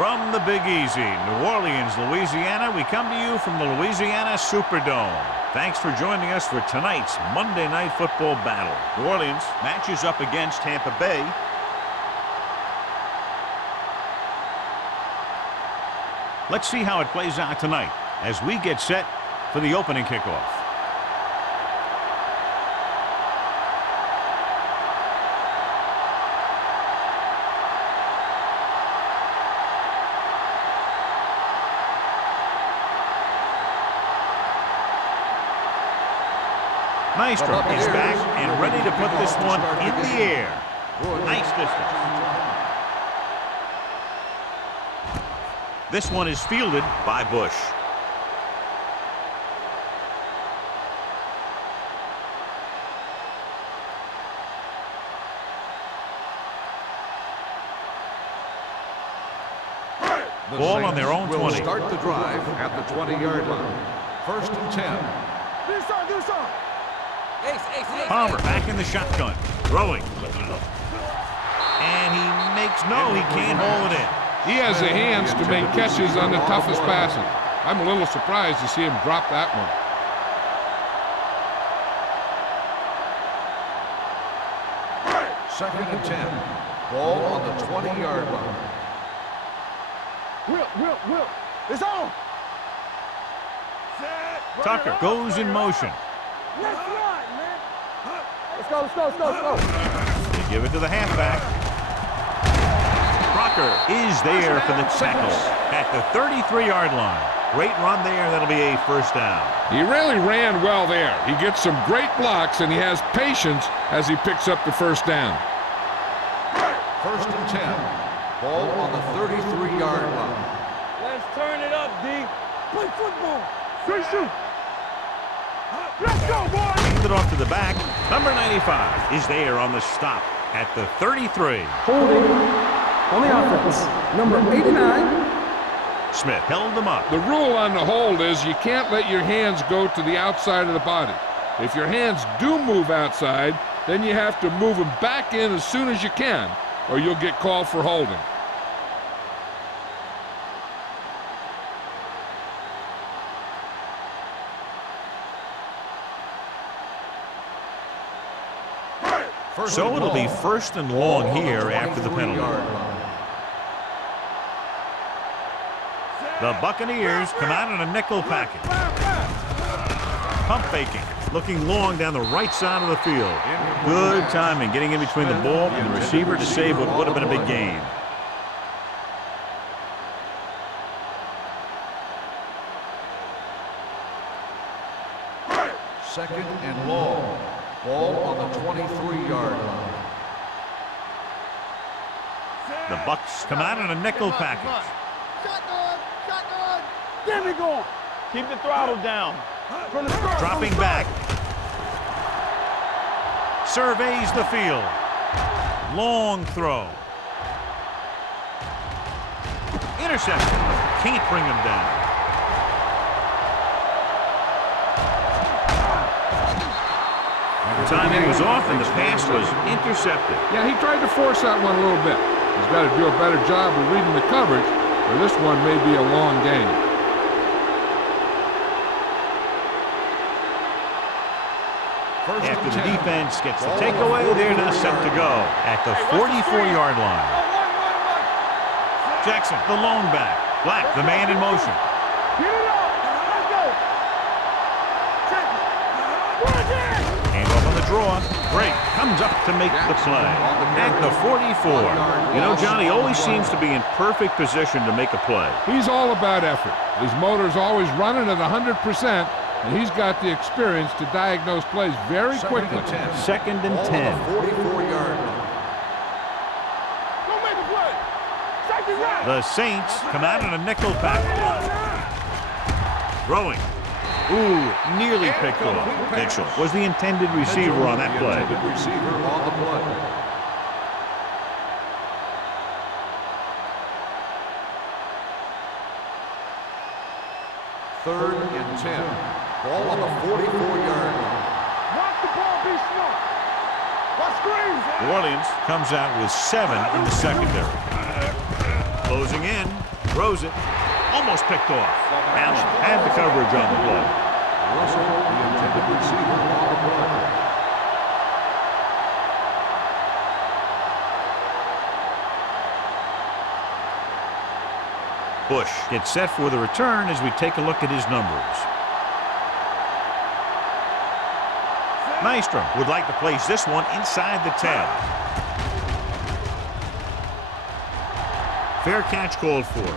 From the Big Easy, New Orleans, Louisiana, we come to you from the Louisiana Superdome. Thanks for joining us for tonight's Monday Night Football battle. New Orleans matches up against Tampa Bay. Let's see how it plays out tonight as we get set for the opening kickoff. Maestro is back and ready to put this one in the air. Nice distance. This one is fielded by Bush. Ball on their own 20. Start the drive at the 20-yard line. 1st and 10. Palmer back in the shotgun. Throwing. And he can't hold it in. He has the hands to make catches on the toughest passes. I'm a little surprised to see him drop that one. Second and 10. Ball on the 20-yard line. Will. It's on. Tucker goes in motion. Let's run, man. Let's go. They give it to the halfback. Crocker is there for the tackle at the 33-yard line. Great run there. That'll be a first down. He really ran well there. He gets some great blocks, and he has patience as he picks up the first down. 1st and 10. Ball on the 33-yard line. Let's turn it up, D. Play football. Shoot. Let's go, boys. Hand it off to the back. Number 95 is there on the stop at the 33. Holding on the offense. Number 89. Smith held them up. The rule on the hold is you can't let your hands go to the outside of the body. If your hands do move outside, then you have to move them back in as soon as you can, or you'll get called for holding. So it'll be 1st and long here after the penalty. The Buccaneers come out in a nickel package. Pump faking, looking long down the right side of the field. Good timing, getting in between the ball and the receiver to save what would have been a big gain. Second and long. Ball on the 23-yard line. The Bucs come out in a nickel package. Shotgun. There we go. Keep the throttle down. From the start. Dropping back. Surveys the field. Long throw. Interception. Can't bring him down. Timing was off and the pass was intercepted. Yeah, he tried to force that one a little bit. He's got to do a better job of reading the coverage, or this one may be a long game. After the defense gets the takeaway, they're now set to go at the 44-yard line. Jackson, the lone back. Black, the man in motion. Hand off on the draw. Drake comes up to make the play at the 44. You know, Johnny always seems to be in perfect position to make a play. He's all about effort. His motor's always running at 100%, and he's got the experience to diagnose plays very quickly. 2nd and 10. 44-yard line. The Saints come out in a nickel package. Throwing. Ooh, nearly picked off. Mitchell was the intended receiver on that play. Receiver on the play. Third and 10. Ball on the 44-yard line. Watch the ball, be smart. Watch screens. New Orleans comes out with 7 in the secondary. Closing in. Throws it. Almost picked off. Allen had the coverage on the play. Russell, the intended receiver on the play. Bush gets set for the return as we take a look at his numbers. Nystrom would like to place this one inside the 10. Fair catch called for.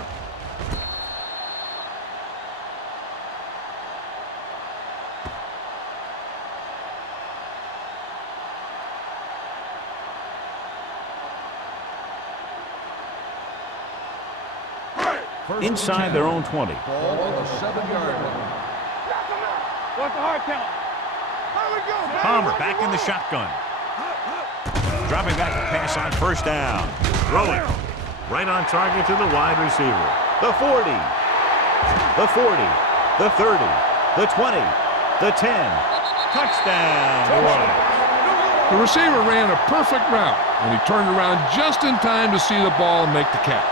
Inside their own 20. Ball on the 7-yard line. What's the hard count? Palmer back in the shotgun. Dropping back to pass on first down. Throwing. Right on target to the wide receiver. The 40. The 40. The 30. The 20. The 10. Touchdown. New Orleans. The receiver ran a perfect route, and he turned around just in time to see the ball and make the catch.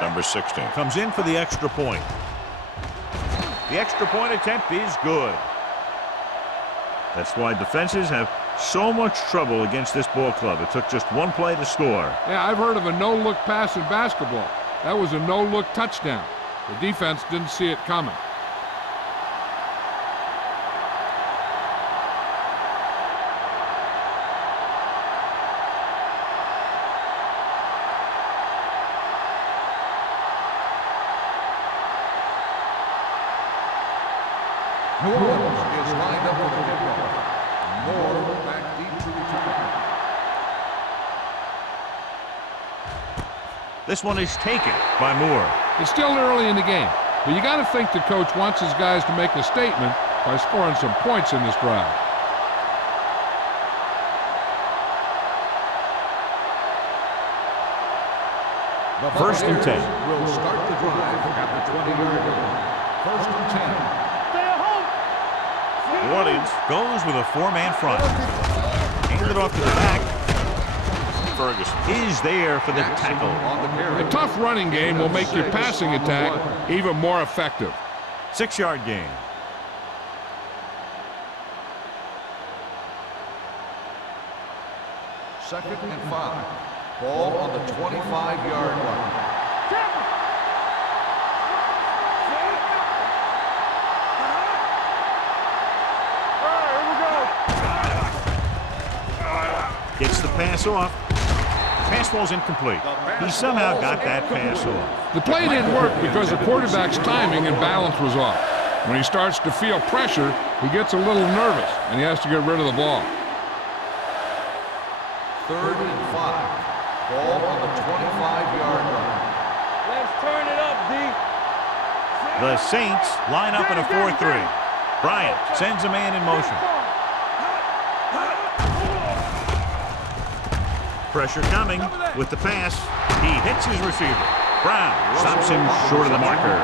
Number 16 comes in for the extra point. The extra point attempt is good. That's why defenses have so much trouble against this ball club. It took just one play to score. Yeah, I've heard of a no-look pass in basketball. That was a no-look touchdown. The defense didn't see it coming. New Orleans is lined up with the kickoff. Moore back deep to return. This one is taken by Moore. It's still early in the game, but you got to think the coach wants his guys to make a statement by scoring some points in this drive. The First and 10. Will start the drive at the 20-yard line. First and 10. New Orleans goes with a 4-man front. Handed off to the back. Ferguson is there for the tackle. A tough running game will make your passing attack even more effective. 6-yard gain. Second and 5. Ball on the 25-yard line. Gets the pass off. Pass ball's incomplete. He somehow got that pass off. The play didn't work because the quarterback's timing and balance was off. When he starts to feel pressure, he gets a little nervous, and he has to get rid of the ball. Third and 5. Ball on the 25-yard line. Let's turn it up, D. The Saints line up in a 4-3. Bryant sends a man in motion. Pressure coming with the pass. He hits his receiver. Brown stops him short of the marker.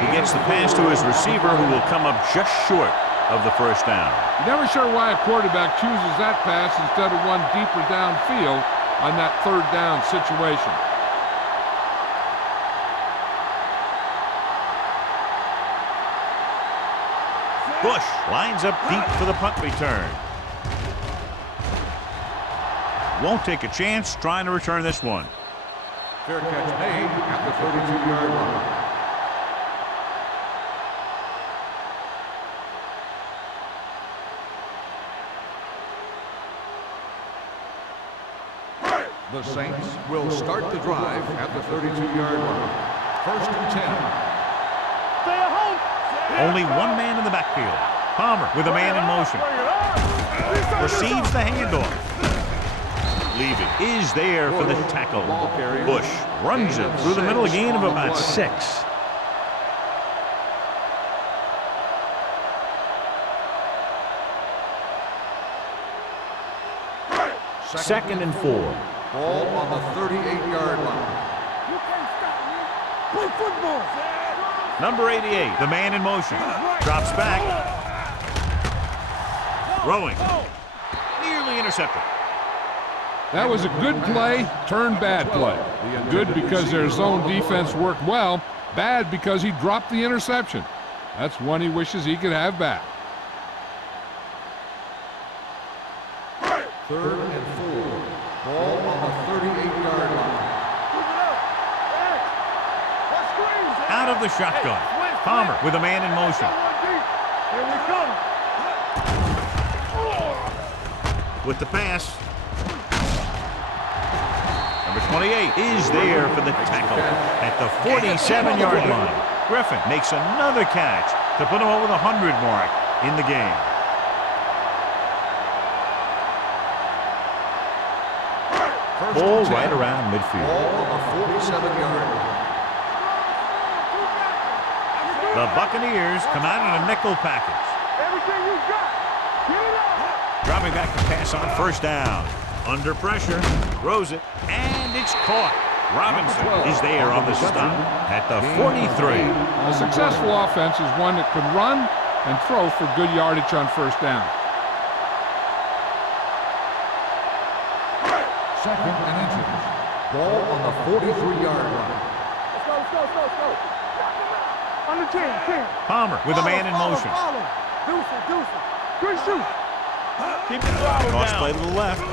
He gets the pass to his receiver, who will come up just short of the first down. You're never sure why a quarterback chooses that pass instead of one deeper downfield on that third down situation. Bush lines up deep for the punt return. Won't take a chance trying to return this one. Fair catch made at the 32-yard line. The Saints will start the drive at the 32-yard line. First and 10. Only one man in the backfield. Palmer with a man in motion. Receives the handoff. Leaving is there for the tackle. Bush runs it through the middle, a gain of about 6. 2nd and 4. Ball on the 38-yard line. You can't stop me. Play football. Number 88, the man in motion. Drops back. Throwing. Nearly intercepted. That was a good play, turned bad play. Good because their zone defense worked well, bad because he dropped the interception. That's one he wishes he could have back. 3rd and 4. Ball on the 38-yard line. Out of the shotgun. Palmer with a man in motion. Here we come. With the pass. Number 28 is there for the tackle at the 47-yard line. Griffin makes another catch to put him over the 100 mark in the game. Ball right around midfield. Ball on the 47-yard line. The Buccaneers come out in a nickel package. Everything you got. Get it up. Dropping back to pass on 1st down. Under pressure, throws it, and it's caught. Robinson is there on the stop at the 43. A successful offense is one that can run and throw for good yardage on 1st down. 2nd and inches. Ball on the 43-yard line. Let's go, let's go, let's go, let's go. On the 10. Palmer with a man in motion. Follow. Deuce. Good shoot. Keep the throttle down. Cross play to the left.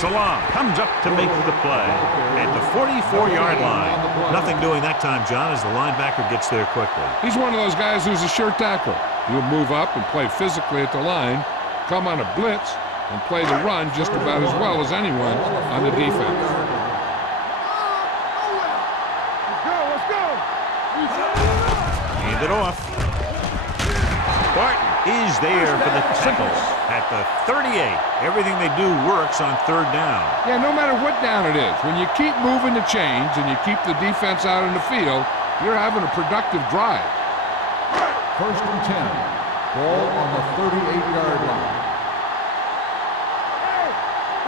Salam comes up to make the play at the 44-yard line. Nothing doing that time, John, as the linebacker gets there quickly. He's one of those guys who's a sure tackler. He'll move up and play physically at the line, come on a blitz, and play the run just about as well as anyone on the defense. Let's go. Hand it off. Barton is there for the tackle at the 38. Everything they do works on 3rd down. Yeah, no matter what down it is, when you keep moving the chains and you keep the defense out in the field, you're having a productive drive. 1st and 10. Ball on the 38-yard line. Hey,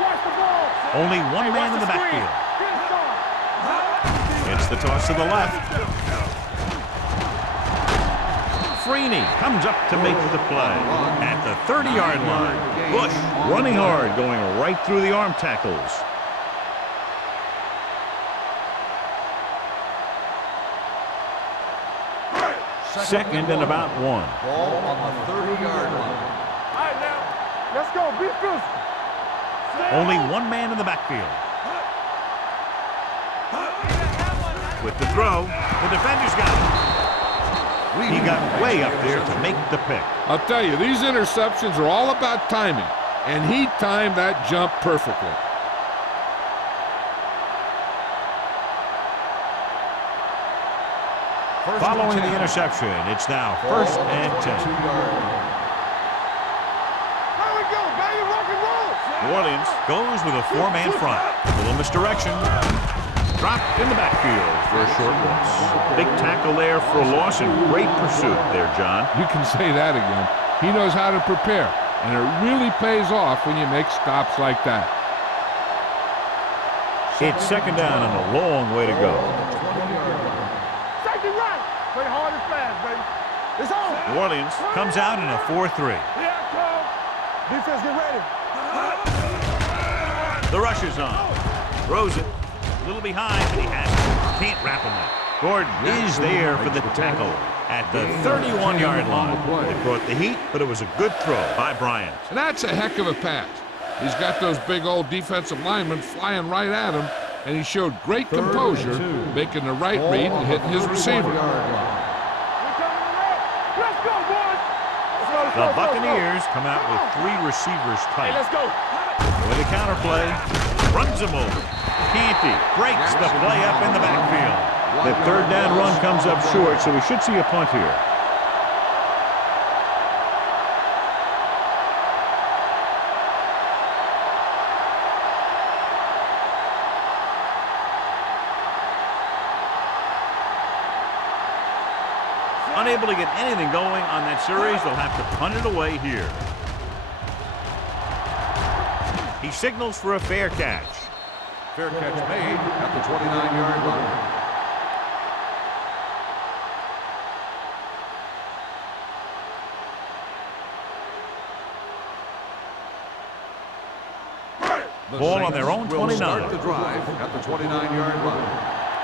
watch the ball. Only one man in the backfield. Get started. It's the toss to the left. Freeney comes up to make the play at the 30-yard line. Bush running hard, going right through the arm tackles. Second and about 1. Ball on the 30-yard line. All right, now. Let's go. Be physical. Only one man in the backfield. With the throw, the defender's got it. He got way up there to make the pick. I'll tell you, these interceptions are all about timing, and he timed that jump perfectly. Following the interception, it's now 1st and 10. There we go, baby. Rock and roll. New Orleans goes with a 4-man front. A little misdirection. Dropped in the backfield for a short loss. Big tackle there for a loss and great pursuit there, John. You can say that again. He knows how to prepare, and it really pays off when you make stops like that. It's 2nd down and a long way to go. Safety right. Play hard and fast, baby. It's on. New Orleans comes out in a 4-3. Yeah, come. Defense, get ready. The rush is on. Throws it. A little behind, but he has it. Can't wrap him up. Gordon is there for the tackle at the 31-yard line. It brought the heat, but it was a good throw by Bryant. And that's a heck of a pass. He's got those big old defensive linemen flying right at him, and he showed great composure, making the right read and hitting his receiver. Let's go, boys. The Buccaneers come out with 3 receivers tight. Let's go. With a counterplay, runs him over. Canty breaks the play up in the backfield. The 3rd down run comes up short, so we should see a punt here. Unable to get anything going on that series, they'll have to punt it away here. He signals for a fair catch. Fair catch made at the 29-yard line. The Ball on Saints their own will 29. start the drive at the 29-yard line.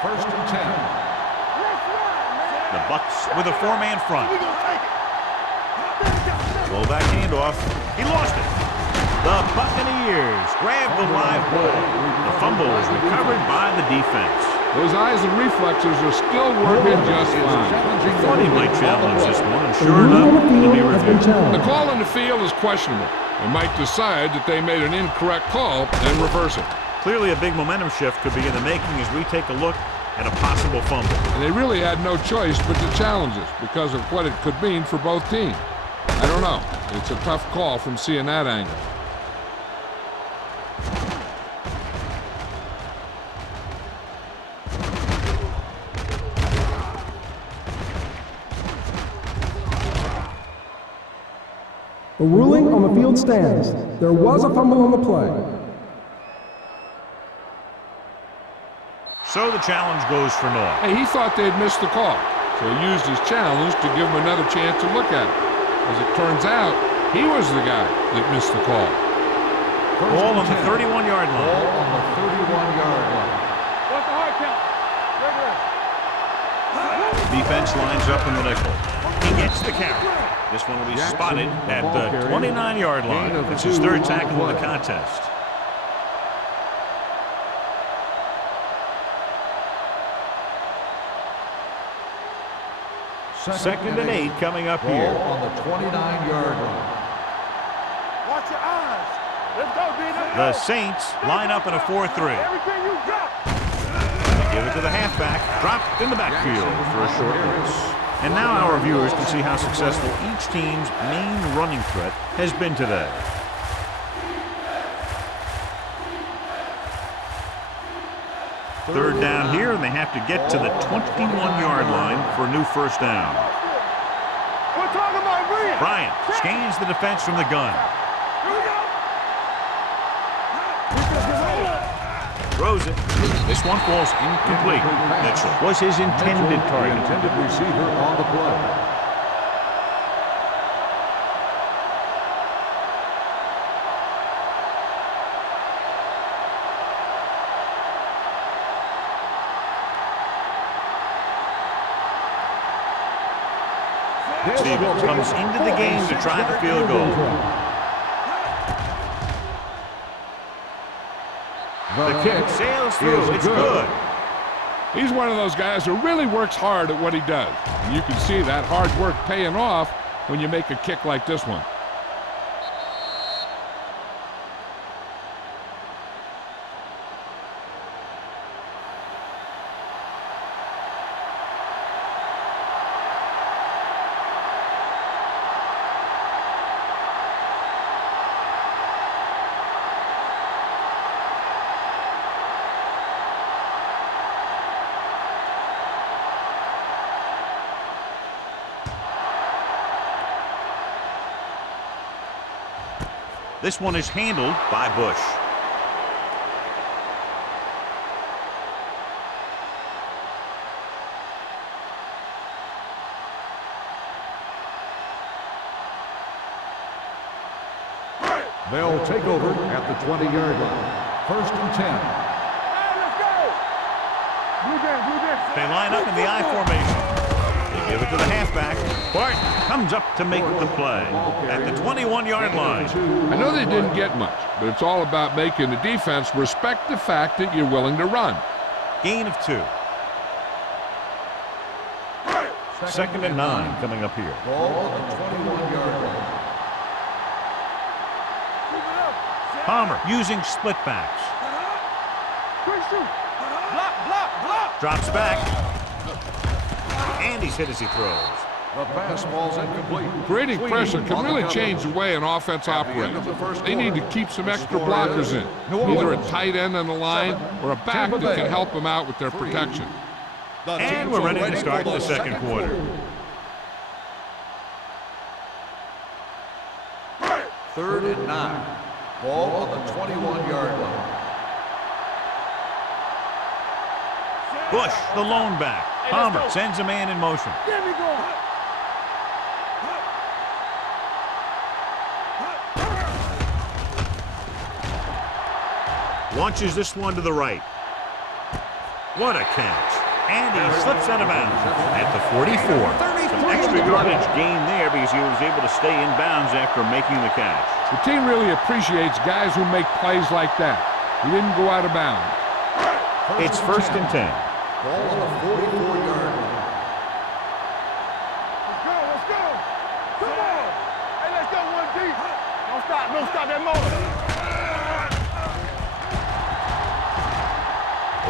1st and 10. The Bucks with a four-man front. Fullback handoff. He lost it. The Buccaneers grab the live ball. The fumble is recovered by the defense. Those eyes and reflexes are still working just fine. Thought he might challenge this one, and sure enough, it'll be reviewed. The call on the field is questionable. They might decide that they made an incorrect call and reverse it. Clearly a big momentum shift could be in the making as we take a look at a possible fumble. And they really had no choice but to challenge it because of what it could mean for both teams. I don't know. It's a tough call from seeing that angle. The ruling on the field stands. There was a fumble on the play. So the challenge goes for naught. Hey, he thought they'd missed the call, so he used his challenge to give him another chance to look at it. As it turns out, he was the guy that missed the call. Ball on the 31-yard line. Ball on the 31-yard line. What's the hard count? Defense lines up in the nickel. He gets the carry. This one will be spotted at the 29-yard line. It's his third tackle in the contest. Second and 8 coming up here. Ball on the 29-yard line. Watch your eyes. Let's go, D. The Saints line up in a 4-3. Everything you got. They give it to the halfback. Dropped in the backfield for a short loss. And now our viewers can see how successful each team's main running threat has been today. Third down here, and they have to get to the 21-yard line for a new first down. We're talking about Reed. Bryant scans the defense from the gun. Here we go. Throws it. This one falls incomplete. Mitchell was his intended The target. intended receiver on the play. Stevens comes into the game to try the field goal. The kick sails through. It's good. He's one of those guys who really works hard at what he does. And you can see that hard work paying off when you make a kick like this one. This one is handled by Bush. They'll take over at the 20-yard line. 1st and 10. Hey, let's go. Blue game. They line up in the I formation. They give it to the halfback. Bart comes up to make the play at the 21-yard line. I know they didn't get much, but it's all about making the defense respect the fact that you're willing to run. Gain of 2. Second and 9 coming up here. Ball on the 21-yard line. Palmer using split backs. Block. Drops back. And he's hit as he throws. The pass ball's incomplete. Creating pressure can really change the way an offense operates. They need to keep some extra blockers in, either a tight end on the line or a back that can help them out with their protection. And we're ready to start the second quarter. 3rd and 9. Ball on the 21-yard line. Bush, the lone back. Palmer sends a man in motion. There we go. Launches this one to the right. What a catch. And he slips out of bounds at the 44. Some extra yardage gain there because he was able to stay in bounds after making the catch. The team really appreciates guys who make plays like that. He didn't go out of bounds. It's 1st and 10. Ball on the 44-yard line. Let's go, let's go. Come on. Hey, let's go one deep. Don't stop that motor.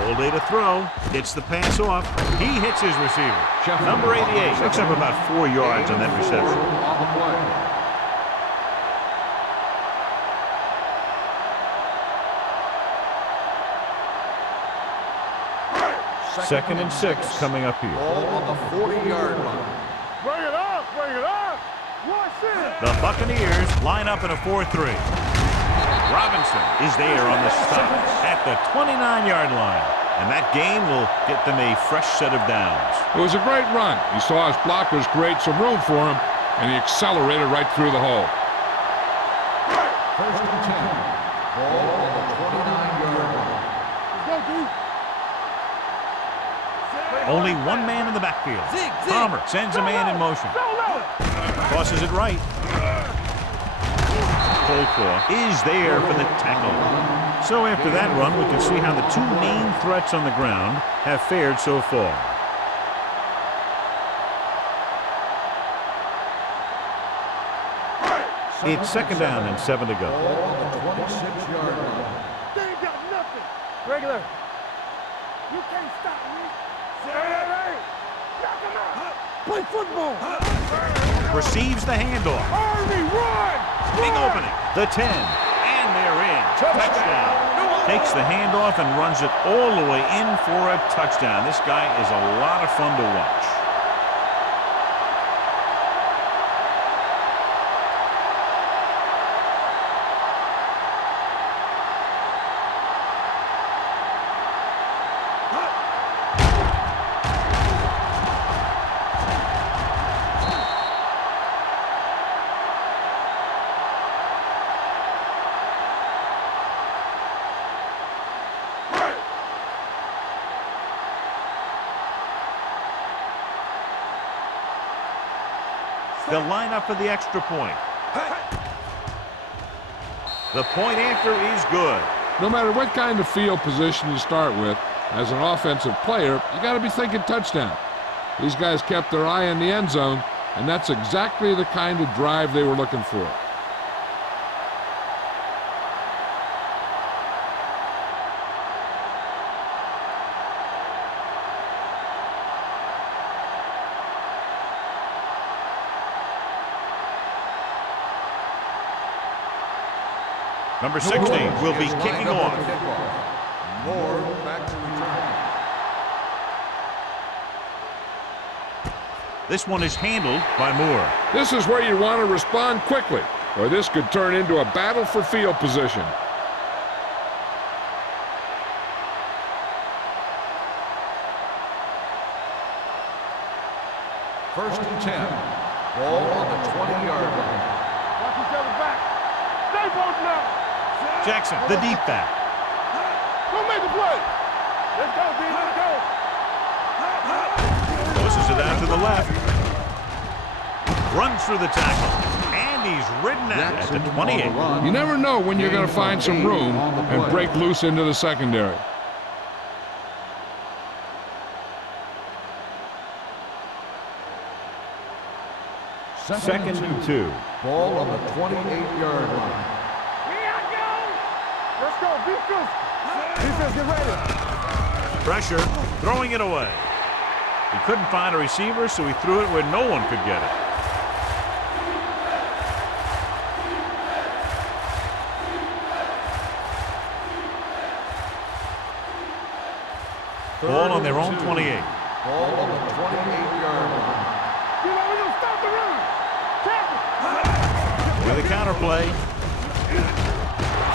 All day to throw. Gets the pass off. He hits his receiver. Number 88 picks up about 4 yards on that reception. On the play. Second and 6 coming up here. Ball on the 40-yard line. Bring it up, bring it up. What's it? The Buccaneers line up in a 4-3. Robinson is there on the stop at the 29-yard line. And that gain will get them a fresh set of downs. It was a great run. He saw his blockers create some room for him, and he accelerated right through the hole. 1st and 10. Ball on the 29-yard line. Let's go, D. Only one man in the backfield. Palmer sends a man in motion. Tosses it right. Coldclaw is there for the tackle. So after that run, we can see how the two main threats on the ground have fared so far. It's 2nd down and 7 to go. Ball on the 26-yard line. They ain't got nothing. Regular. You can't stop me. Hey. Knock him out. Play football. Receives the handoff. Army, run. Big opening. The 10. And they're in. Touchdown. Takes the handoff and runs it all the way in for a touchdown. This guy is a lot of fun to watch. They'll line up for the extra point. The point after is good. No matter what kind of field position you start with, as an offensive player, you got to be thinking touchdown. These guys kept their eye on the end zone, and that's exactly the kind of drive they were looking for. Number 16 will be kicking off. Moore back to return. This one is handled by Moore. This is where you want to respond quickly, or this could turn into a battle for field position. First and 10. Ball on the 20-yard line. Watch each other back. Stay both now. Jackson, the deep back. Go make a play. Let's go, D. Let's go. Tosses it out to the left. Runs through the tackle. And he's ridden out at the 28. You never know when you're going to find some room and break loose into the secondary. Second and 2. Ball on the 28-yard line. Here I go. Let's go. Defense. Defense, get ready. Pressure, throwing it away. He couldn't find a receiver, so he threw it where no one could get it. Ball on their own 28. Ball on the 28-yard line. You know, we're going to stop the run. Tackle. With a counter play.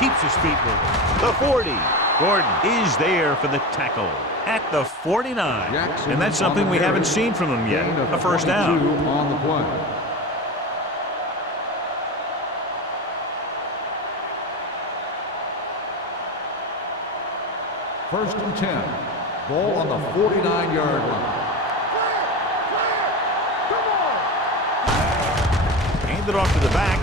keeps his feet moving. The 40. Gordon is there for the tackle at the 49. Jackson And that's something we haven't seen from him yet, Gain of a first 22 down. on the play. First and 10. Ball on the 49-yard line. Hand it off to the back.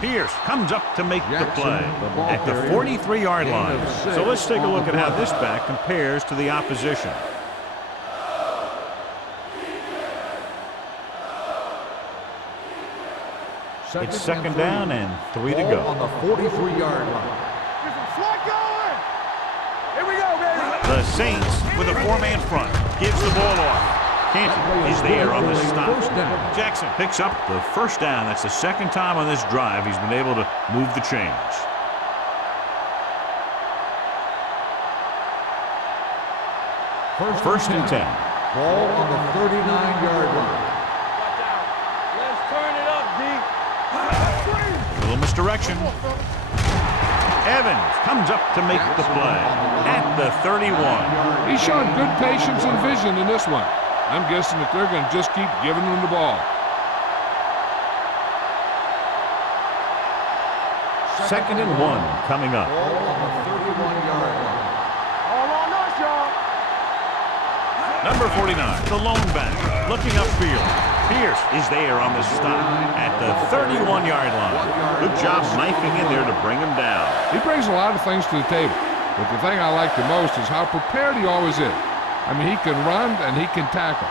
Pierce comes up to make the Jackson, play the ball at the carrier. 43-yard Gain line. of 6 So let's take a on look the at how play. this back compares to the opposition. It's second down and 3 to Ball go. on the 43-yard line. Get some slack going. Here we go, baby. The Saints with a four-man front. Gives the ball off. Canton is there on the stop. First down. Jackson picks up the first down. That's the second time on this drive he's been able to move the chains. First and 10. Ball on the 39-yard line. Let's turn it up, D. Little misdirection. Evans comes up to make the play at the 31. He showed good patience and vision in this one. I'm guessing that they're going to just keep giving him the ball. Second and 1 coming up. Ball on the 31-yard line. All on us, y'all. Number 49, the lone back, looking upfield. Pierce is there on the stop at the 31-yard line. Good job knifing in there to bring him down. He brings a lot of things to the table, but the thing I like the most is how prepared he always is. I mean, he can run and he can tackle,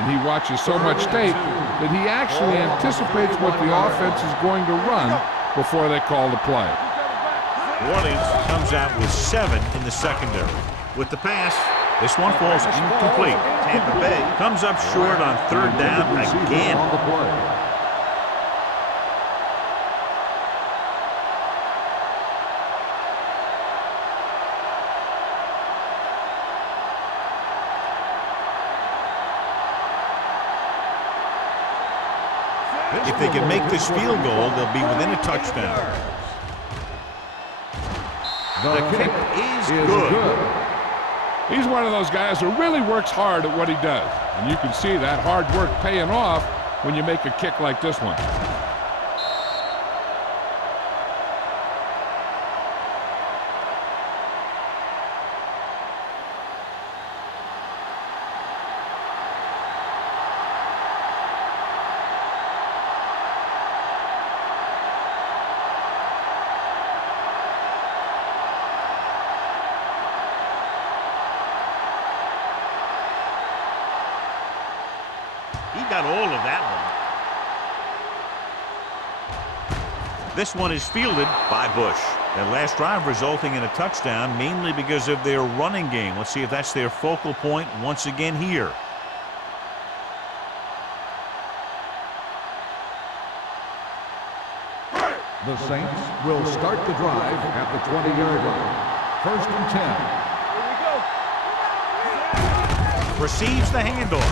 and he watches so much tape that he actually anticipates what the offense is going to run before they call the play. New Orleans comes out with 7 in the secondary. With the pass, this one falls incomplete. Tampa Bay comes up short on third down again. On the play. If they can make this field goal, they'll be within a touchdown. The kick is good. He's one of those guys who really works hard at what he does, and you can see that hard work paying off when you make a kick like this one. He got all of that one. This one is fielded by Bush. That last drive resulting in a touchdown mainly because of their running game. Let's see if that's their focal point once again here. The Saints will start the drive at the 20-yard line. First and 10. Receives the handoff.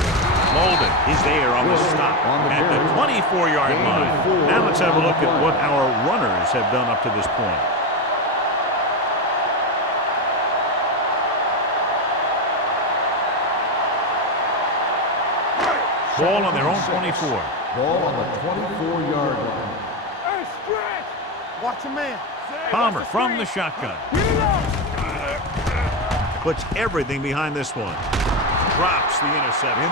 Molden is there on the stop at the 24-yard line. Now let's have a look at what our runners have done up to this point. Ball on their own 24. Ball on the 24-yard line. Hey, stretch. Watch your man. Palmer from the shotgun. Puts everything behind this one. Drops the interception.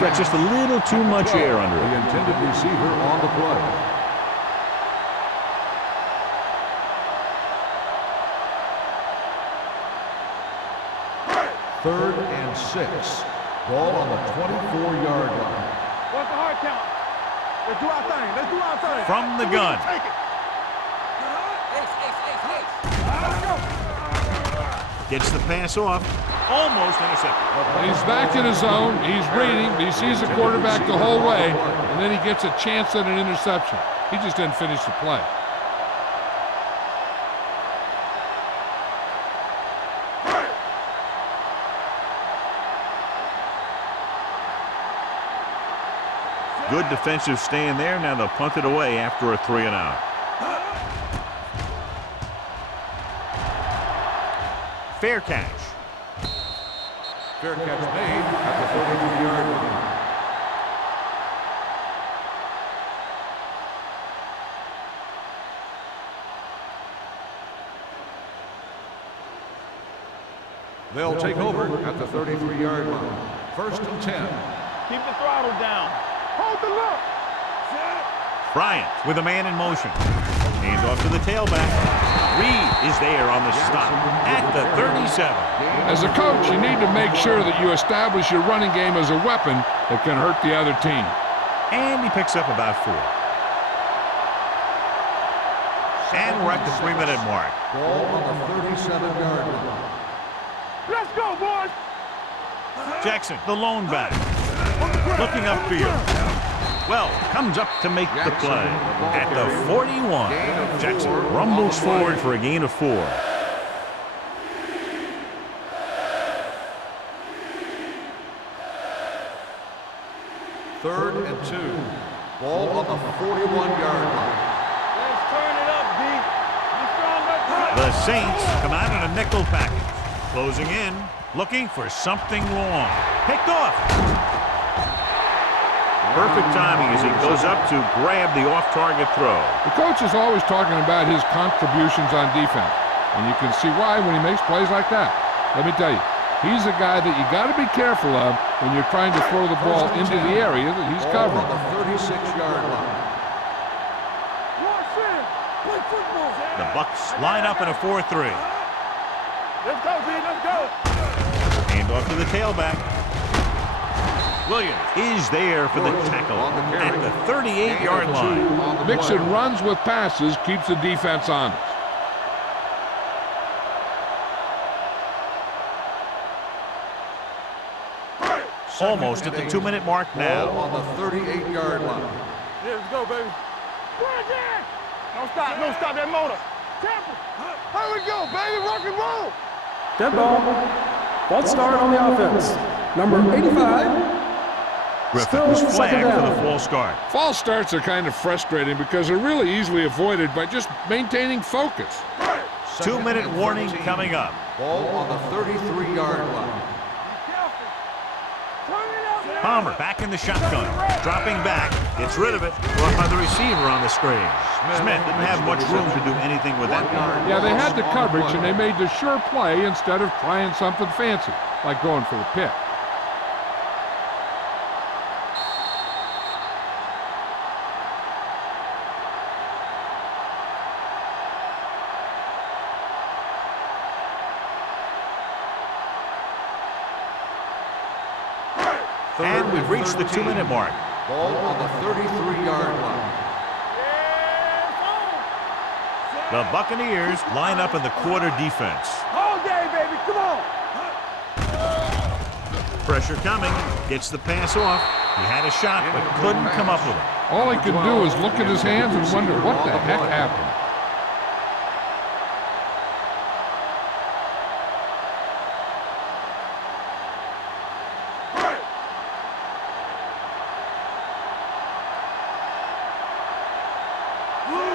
Got just a little too much air under The it. intended receiver on the play. Third and 6. Ball on the 24-yard line. What's the hard count? Let's do our thing. Let's do our thing. From the We gun. can take it. Gets the pass off. Almost intercepted. He's back in his zone. He's reading. He sees the quarterback the whole way, and then he gets a chance at an interception. He just didn't finish the play. Good defensive stand there. Now they'll punt it away after a 3-and-out. fair catch. Fair catch made at the 33-yard line. They'll take over at the 33-yard line. 1st and 10. Keep the throttle down. Hold the look. Bryant with a man in motion. Hands off to the tailback. Reed is there on the stop at the 37. As a coach, you need to make sure that you establish your running game as a weapon that can hurt the other team. And he picks up about 4. And we're at the 3-minute mark. Ball on the 37-yard line. Let's go, boys. Jackson, the lone back. Looking upfield. Well, comes up to make the play. At the 41, Jackson rumbles forward for a gain of 4. 3rd and 2. Ball on the 41-yard line. Let's turn it up, D. You strong up. The Saints come out in a nickel package. Closing in, looking for something long. Picked off. Perfect timing as he goes up to grab the off-target throw. The coach is always talking about his contributions on defense, and you can see why when he makes plays like that. Let me tell you, he's a guy that you got to be careful of when you're trying to throw the ball into the area that he's covering. Ball on the 36-yard line. Play football. The Bucks line up in a 4-3. Let's go, D. Let's go. Hand off to the tailback. Williams is there for the tackle at the 38-yard line. Mixing runs with passes keeps the defense honest. Almost at the 2-minute mark now. Ball on the 38-yard line. Yeah, let's go, baby. Don't stop. Don't stop that motor. Temple. Here we go, baby. Rock and roll. Dead ball. False start on the offense. Number 85. Griffin was Still second flagged for down. the false start. False starts are kind of frustrating because they're really easily avoided by just maintaining focus. 2-minute warning coming up. Ball on the 33-yard line. Palmer back in the shotgun. Dropping back. Gets rid of it. Brought by the receiver on the screen. Smith didn't have much room to do anything with that one. Yeah, they had the coverage and they made the sure play instead of trying something fancy, like going for the pick. And we've reached the 2-minute mark. Ball on the 33-yard line. The Buccaneers line up in the quarter defense. All day, baby. Come on. Pressure coming. Gets the pass off. He had a shot, but couldn't come up with it. All he could do is look at his hands and wonder what the heck happened.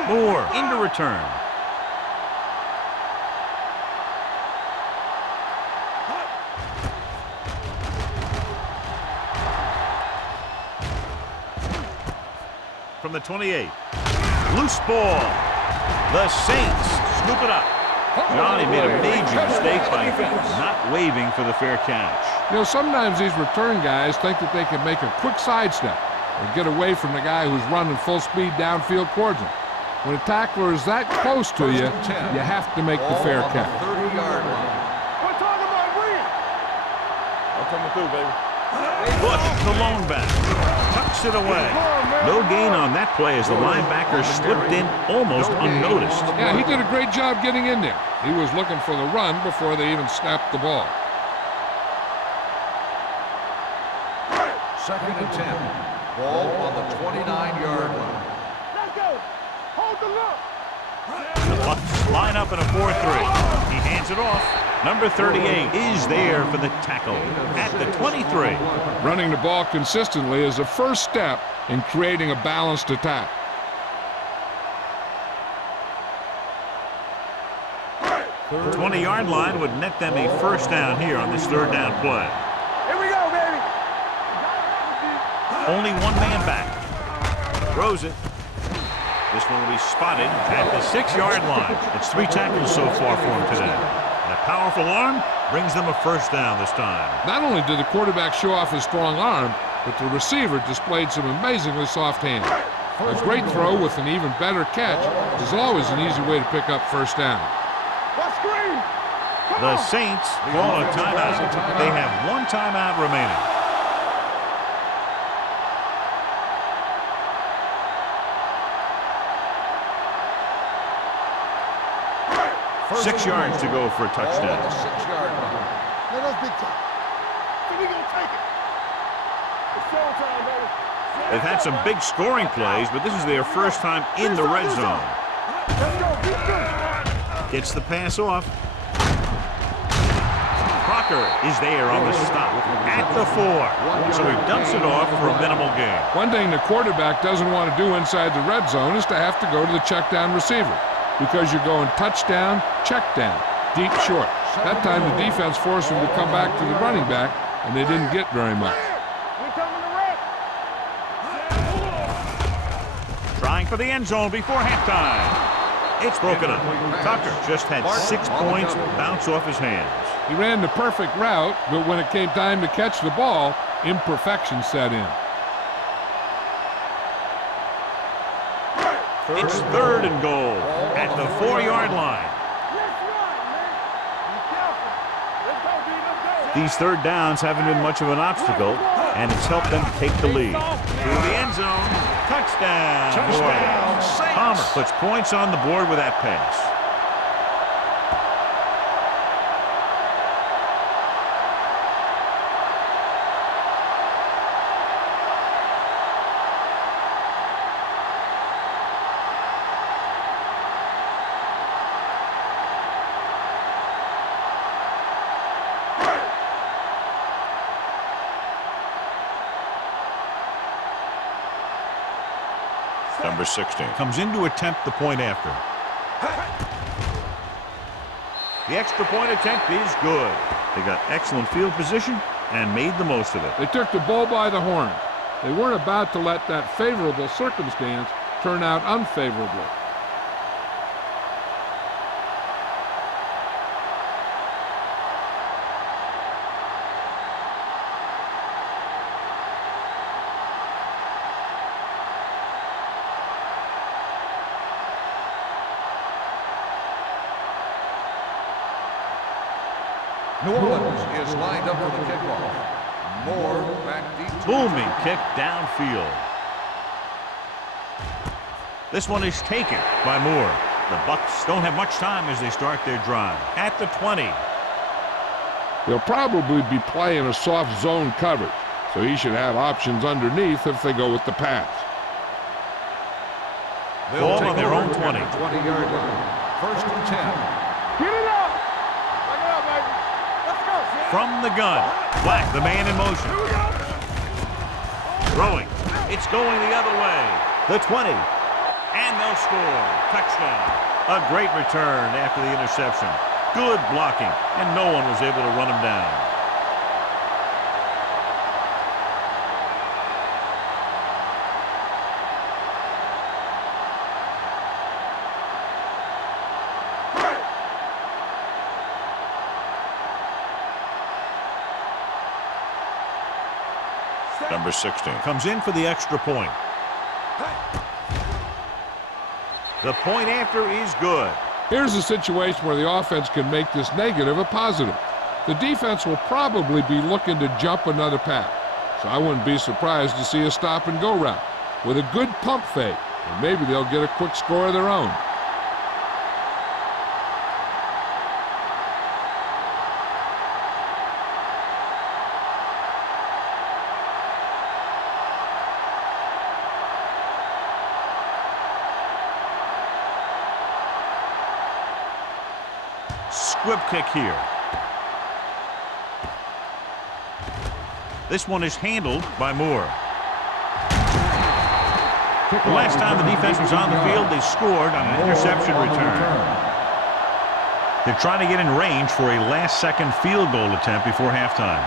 Moore into return. From the 28. Loose ball. The Saints scoop it up. Johnny made a major mistake by not waving for the fair catch. You know, sometimes these return guys think that they can make a quick sidestep or get away from the guy who's running full speed downfield towards them. When a tackler is that close to you, you have to make the fair catch. 30-yard line. We're talking about Reed. I'm coming through, baby. Bush, the lone back, tucks it away. No gain on that play as the linebacker slipped in almost unnoticed. Yeah, he did a great job getting in there. He was looking for the run before they even snapped the ball. 2nd and 10. Ball on the 29-yard line. Let's go. Hold the look. The Bucs line up in a 4-3. He hands it off. Number 38 is there for the tackle at the 23. Running the ball consistently is the first step in creating a balanced attack. The 20-yard line would net them a first down here on this third down play. Here we go, baby. Only one man back. Throws it. This one will be spotted at the 6-yard line. It's 3 tackles so far for him today. And a powerful arm brings them a first down this time. Not only did the quarterback show off his strong arm, but the receiver displayed some amazingly soft hands. A great throw with an even better catch is always an easy way to pick up first down. The Saints call a timeout. They have 1 timeout remaining. Six yards to go for a touchdown. 6-yard line. Let us be tough. We gonna take it. It's showtime, baby. They've had some big scoring plays, but this is their first time in the red zone. Let's go. Be good. Gets the pass off. Crocker is there on the stop at the 4. So he dumps it off for a minimal gain. One thing the quarterback doesn't want to do inside the red zone is to have to go to the check down receiver, because you're going touchdown, check down, deep short. That time the defense forced him to come back to the running back, and they didn't get very much. We coming to wreck. Trying for the end zone before halftime. It's broken up. Tucker just had 6 points bounce off his hands. He ran the perfect route, but when it came time to catch the ball, imperfection set in. It's 3rd and goal at the 4-yard line. Let's run, man. Be careful. Let's go, D. Let's go. These third downs haven't been much of an obstacle, and it's helped them take the lead. Through the end zone, touchdown. Touchdown, Saints. Palmer puts points on the board with that pass. Number 16 comes in to attempt the point after. The extra point attempt is good. They got excellent field position and made the most of it. They took the bull by the horns. They weren't about to let that favorable circumstance turn out unfavorably. New Orleans is lined up for the kickoff. Moore back deep. Booming kick downfield. This one is taken by Moore. The Bucs don't have much time as they start their drive. At the 20. They'll probably be playing a soft zone coverage, so he should have options underneath if they go with the pass. Ball on their own 20. 20-yard line. 1st and 10. Get it up. Back it up, baby. Let's go. From the gun. Black, the man in motion. Throwing. It's going the other way. The 20. And they'll score. Touchdown. A great return after the interception. Good blocking, and no one was able to run him down. Number 16 comes in for the extra point. The point after is good. Here's a situation where the offense can make this negative a positive. The defense will probably be looking to jump another pass, so I wouldn't be surprised to see a stop-and-go route with a good pump fake, and maybe they'll get a quick score of their own. Squib kick here. This one is handled by Moore. The last time the defense was on the field, they scored on an interception return. They're trying to get in range for a last-second field goal attempt before halftime.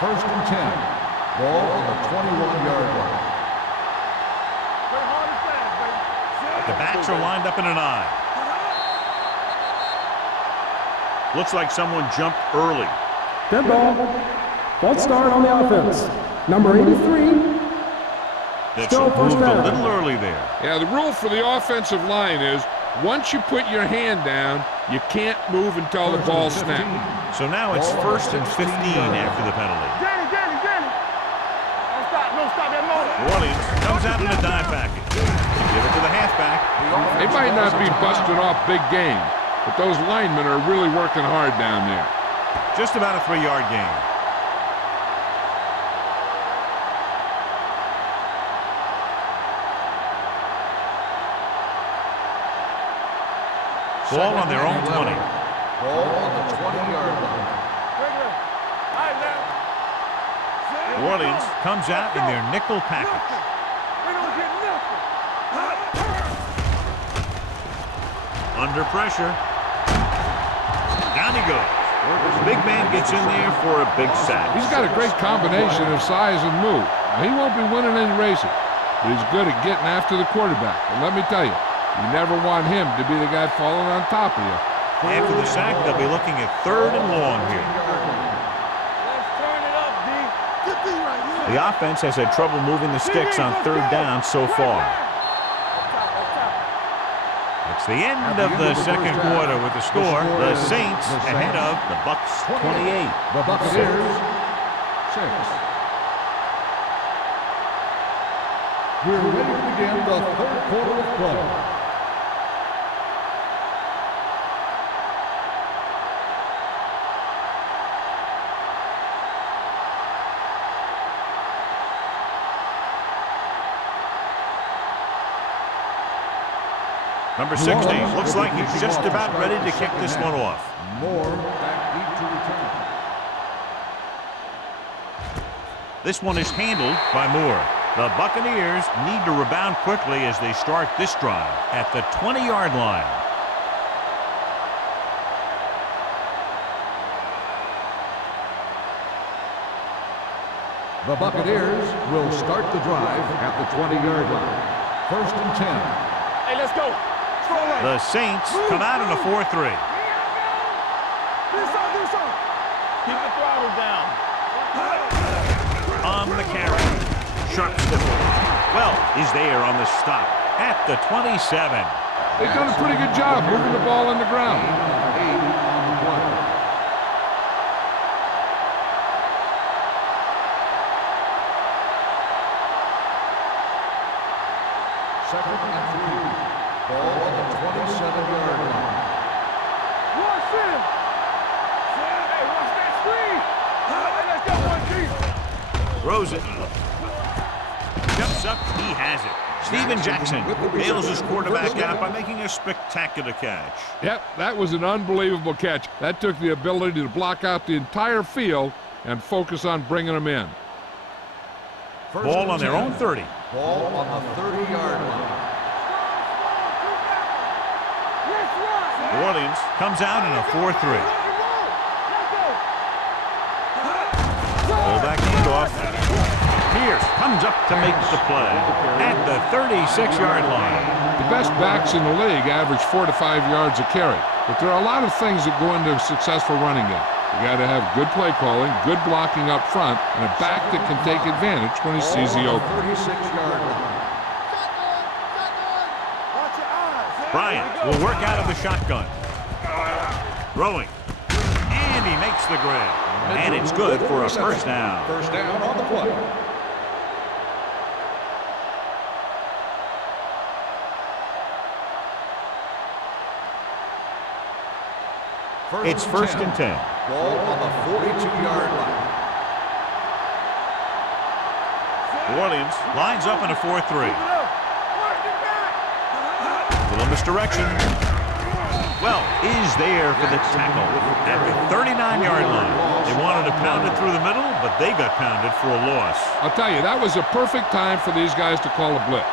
1st and 10. Ball on the 21-yard line. The backs are lined up in an I. Looks like someone jumped early. Dead ball. False start on the offense. Number 83. That's Still first moved a down. little early there. Yeah, the rule for the offensive line is once you put your hand down, you can't move until the ball snaps. So now it's 1st and 15 after the penalty. Danny. Don't stop that motor. New Orleans comes out in a dime package. Give it to the halfback. They might not be busted off big game, but those linemen are really working hard down there. Just about a 3-yard gain. Ball on their own 20. Ball on the 20-yard line. New Orleans comes out in their nickel package. We don't get nothing. Under pressure. Down he goes. The big man gets in there for a big sack. He's got a great combination of size and move. Now, he won't be winning any races, but he's good at getting after the quarterback. And let me tell you, you never want him to be the guy falling on top of you. After the sack, they'll be looking at 3rd and long here. Let's turn it up, D. Get D right here. The offense has had trouble moving the sticks on 3rd down so far. It's the end of the second quarter with the score. The Saints ahead of the Bucks 28. The Buccaneers 6. We're ready to begin the 3rd quarter of play. Number 16 looks like he's just about ready to kick this one off. More back deep to return. This one is handled by Moore. The Buccaneers need to rebound quickly as they start this drive at the 20-yard line. The Buccaneers will start the drive at the 20-yard line. 1st and 10. Hey, let's go. The Saints come out in a 4-3. Do something. Keep the throttle down. On the carry. Sharp stifle. Well, is there on the stop at the 27. They've done a pretty good job moving the ball on the ground. 8 on the play. Second and 3. Ball on the 27-yard line. Watch him. Hey, watch that screen. Hey, let's go, 1G. Throws it. Jumps up. He has it. Steven Jackson bails his quarterback out by making a spectacular catch. Yep, that was an unbelievable catch. That took the ability to block out the entire field and focus on bringing them in. Ball on their own 30. Ball on the 30-yard line. New Orleans comes out in a 4-3. Fullback handoff. Pierce comes up to make the play at the 36-yard line. The best backs in the league average 4 to 5 yards a carry, but there are a lot of things that go into a successful running game. You got to have good play calling, good blocking up front, and a back that can take advantage when he sees the open. 36-yard line. Bryant will work out of the shotgun. Throwing. And he makes the grab. And it's good for a first down. First down on the play. It's 1st and 10. Ball on the 42-yard line. New Orleans lines up in a 4-3. Little misdirection. Well, is there for the tackle at the 39-yard line. They wanted to pound it through the middle, but they got pounded for a loss. I'll tell you, that was a perfect time for these guys to call a blitz.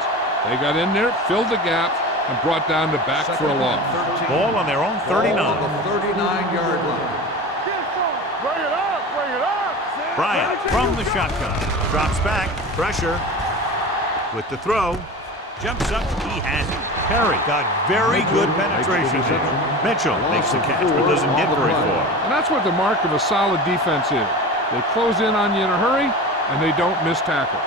They got in there, filled the gap, and brought down to back for a loss. Ball on their own 39. Ball on the 39-yard line. Bring it up, bring it up. Bryant from the shotgun. Drops back. Pressure. With the throw. Jumps up. He has it. Perry got very good penetration there. Mitchell makes the catch but doesn't get very far. And that's what the mark of a solid defense is. They close in on you in a hurry, and they don't miss tackle.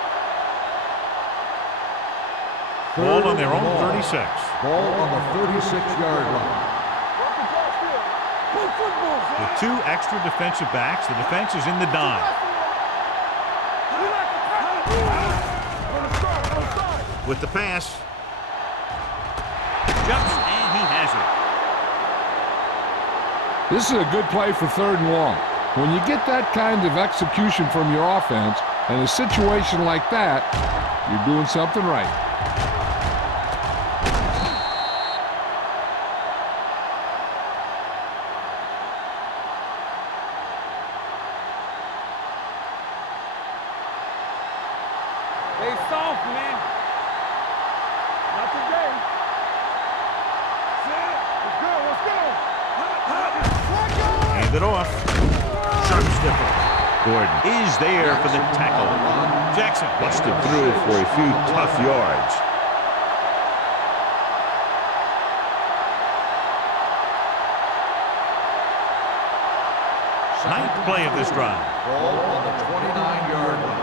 Ball on their own 36. Ball on the 36-yard line. With 2 extra defensive backs, the defense is in the dime. With the pass. Jumps, and he has it. This is a good play for 3rd and long. When you get that kind of execution from your offense, in a situation like that, you're doing something right. Stay soft, man. Not today. Let's go, let's go. Hand it off. Sharp stiffer. Gordon is there for the tackle. Jackson busted through for a few tough yards. Ninth play of this drive. Ball on the 29-yard line.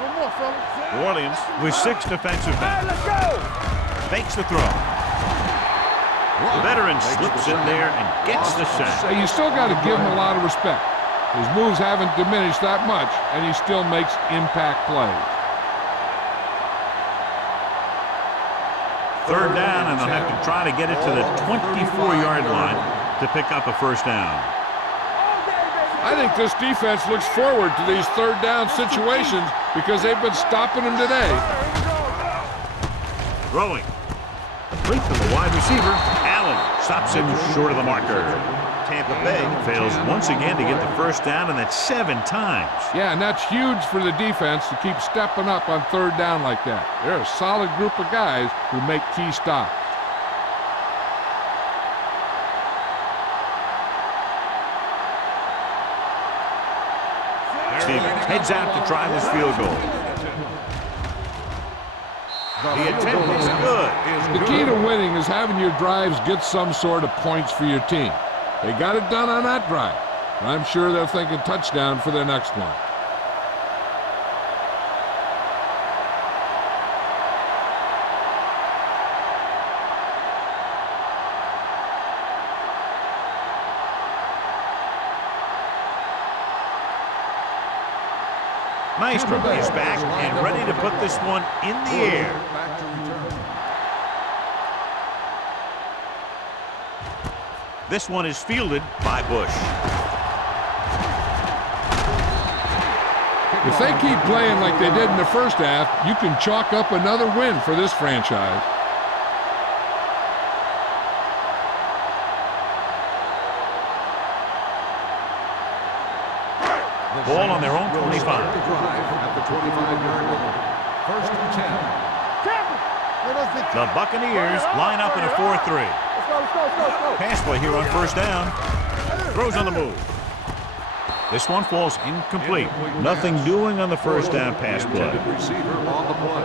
New Orleans with 6 defensive backs. Let's go. Makes the throw. The veteran slips in there and gets the sack. Hey, you still got to give him a lot of respect. His moves haven't diminished that much, and he still makes impact plays. 3rd down, and they'll have to try to get it to the 24-yard line to pick up a 1st down. I think this defense looks forward to these 3rd down situations because they've been stopping them today. Throwing. Complete to the wide receiver. Allen stops him short of the marker. Tampa Bay fails once again to get the 1st down, and that's 7 times. Yeah, and that's huge for the defense to keep stepping up on 3rd down like that. They're a solid group of guys who make key stops. Stevens heads out to try this field goal. The attempt is good. The key to winning is having your drives get some sort of points for your team. They got it done on that drive. I'm sure they're thinking touchdown for their next one. Maestro is back and ready to put this one in the air. Back to return. This one is fielded by Bush. If they keep playing like they did in the first half, you can chalk up another win for this franchise. Ball on their own 25. At the 25-yard line. 1st and 10. The Buccaneers line up in a 4-3. Let's go. Pass play here on 1st down. Throws on the move. This one falls incomplete. Nothing doing on the 1st down pass play. Intended receiver on the play.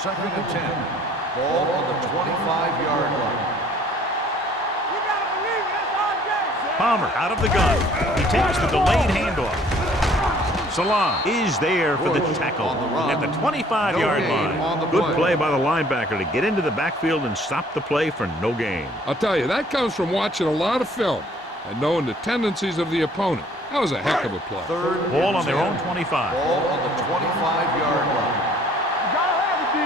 Second and 10. Ball on the 25-yard line. You gotta believe it. That's RJ. Palmer out of the gun. He takes the delayed handoff. Salam is there for the tackle at the 25-yard line. Good play by the linebacker to get into the backfield and stop the play for no gain. I'll tell you, that comes from watching a lot of film and knowing the tendencies of the opponent. That was a heck of a play. Third Ball on and their 10. own 25. Ball on the 25-yard line. You gotta have it, D.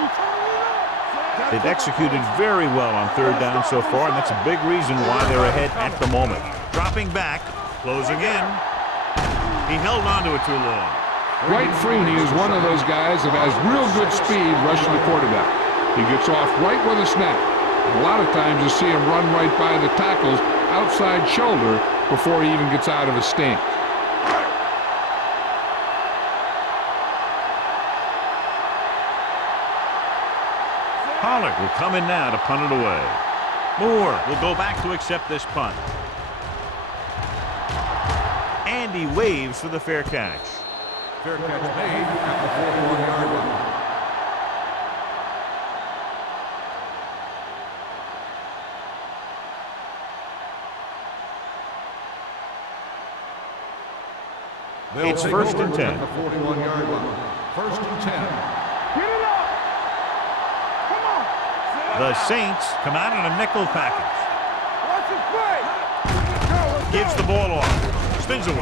You turn it up. They've executed very well on 3rd down so far, and that's a big reason why they're ahead at the moment. Dropping back, closing in. He held on to it too long. Dwight Freeney is one of those guys that has real good speed rushing the quarterback. He gets off right with a snap. A lot of times you see him run right by the tackles outside shoulder before he even gets out of his stance. Pollard will come in now to punt it away. Moore will go back to accept this punt. And he waves for the fair catch. Fair catch made at the 41-yard line. It's first and 10. At the 41-yard line. First and 10. Get it up! Come on! The Saints come out in a nickel package. Watch it play! Let's Gives the ball off. Spins away.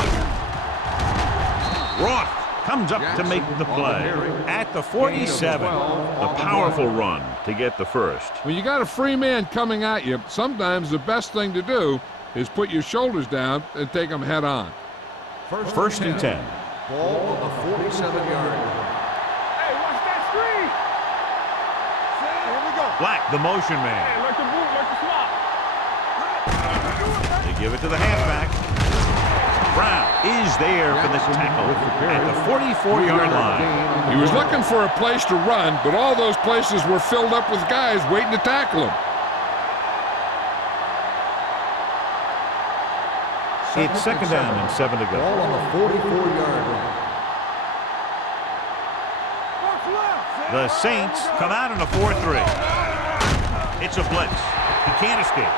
Roth comes up to make the play. At the 47, the powerful run to get the first. When you got a free man coming at you, sometimes the best thing to do is put your shoulders down and take them head on. First and 10. Ball on the 47-yard line. Hey, watch that screen! Here we go. Black, the motion man. Hey, like the boot, like the swap. They give it to the halfback. Brown is there for the tackle at the 44-yard line. He was looking for a place to run, but all those places were filled up with guys waiting to tackle him. It's second down and 7 to go. Ball on the 44-yard line. The Saints come out in a 4-3. It's a blitz. He can't escape.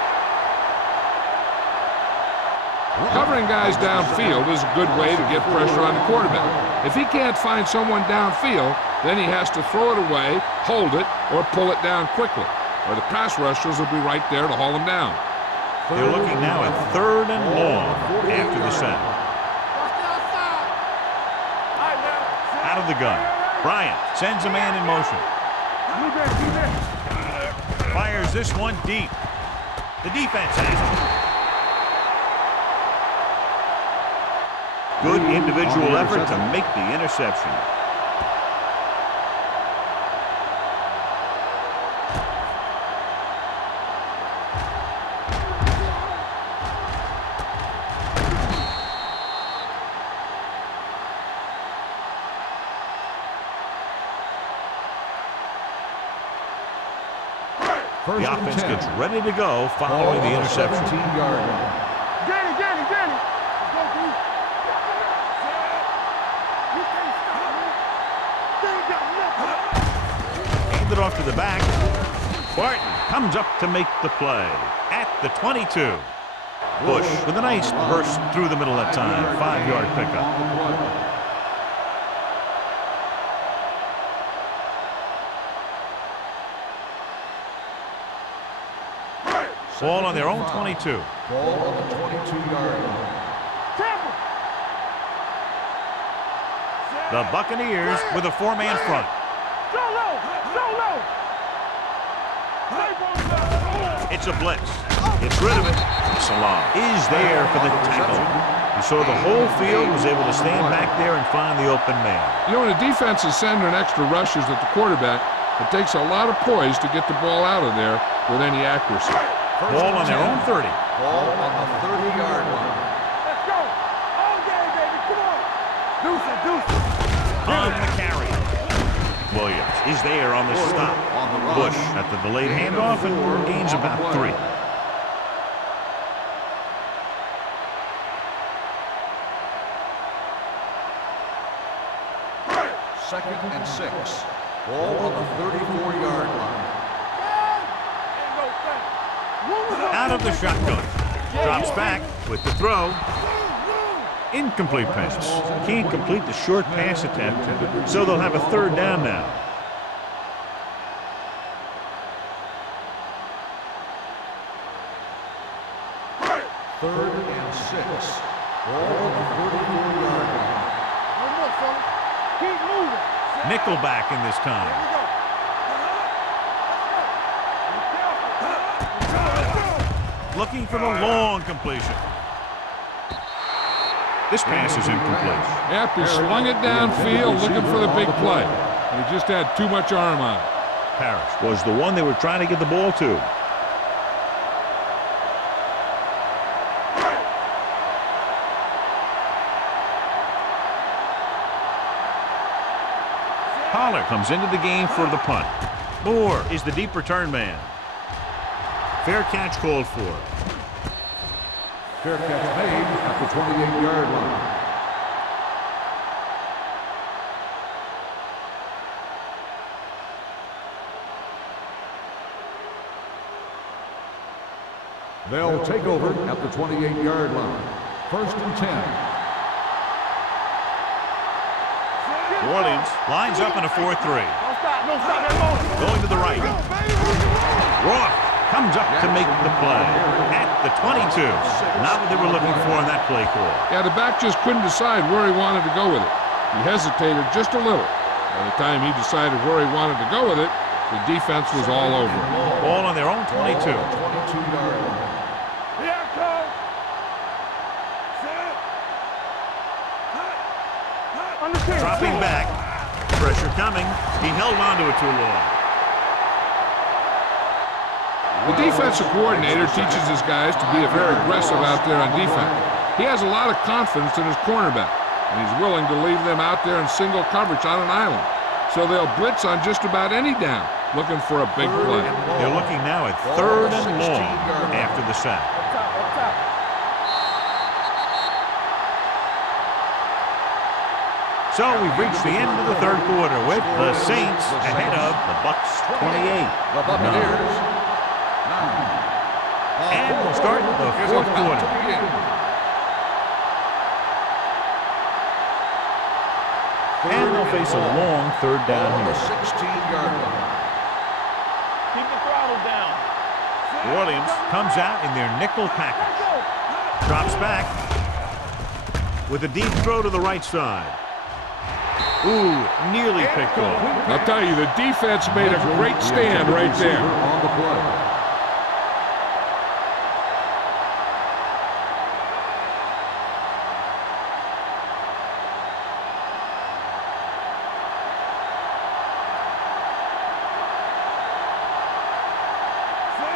Covering guys downfield is a good way to get pressure on the quarterback. If he can't find someone downfield, then he has to throw it away, hold it, or pull it down quickly, or the pass rushers will be right there to haul him down. They're looking now at 3rd and long after the snap. Out of the gun. Bryant sends a man in motion. Fires this one deep. The defense has it. Good individual effort to make the interception. The offense gets ready to go following the interception. 17-yard line. Get it! Let's go, D. You can't stop me. They ain't got nothing. Hand it off to the back. Barton comes up to make the play at the 22. Bush with a nice burst through the middle that time. 5-yard pickup. Ball on their own 22. Ball on the 22-yard line. The Buccaneers with a 4-man front. It's a blitz. Gets rid of it. Salam is there for the tackle. You saw the whole field was able to stand back there and find the open man. You know, when a defense is sending extra rushers at the quarterback, it takes a lot of poise to get the ball out of there with any accuracy. Ball on their own 30. Ball on the 30-yard line. Let's go. All game, baby. Come on. Deuce it. On the carry. Williams is there on the stop. On the run. Bush at the delayed handoff and gains about 3. Second and 6. Ball on the 34-yard line. Out of the shotgun. Drops back with the throw. Incomplete pass. Can't complete the short pass attempt, so they'll have a 3rd down now. Third and 6. Ball on the 34-yard line. Keep moving. Nickelback in this time. Looking for the long completion. This pass is incomplete. Yep, he slung it downfield looking for the big play. He just had too much arm on it. Parrish was the one they were trying to get the ball to. Pollard comes into the game for the punt. Moore is the deep return man. Fair catch called for. Fair catch made at the 28-yard line. They'll take over at the 28-yard line. 1st and 10. New Orleans lines up in a 4-3. Don't stop that motion. Going to the right. Roth comes up to make the play at the 22. Not what they were looking for in that play call. Yeah, the back just couldn't decide where he wanted to go with it. He hesitated just a little. By the time he decided where he wanted to go with it, the defense was all over it. Ball on their own 22. 22-yard line. Here it comes. Set. Understand. Dropping back. Pressure coming. He held on to it too long. The defensive coordinator teaches his guys to be very aggressive out there on defense. He has a lot of confidence in his cornerback, and he's willing to leave them out there in single coverage on an island. So they'll blitz on just about any down, looking for a big play. They're looking now at 3rd and long after the sack. Up top. So we've reached the end of the 3rd quarter with the Saints ahead of the Bucks 28. The Buccaneers 9. And we'll start the 4th quarter. And they'll face a long 3rd down On the here. 16-yard line. Keep the throttle down. New Orleans comes out in their nickel package. Drops back with a deep throw to the right side. Ooh, nearly picked off. I'll tell you, the defense made a great stand right there. On the play.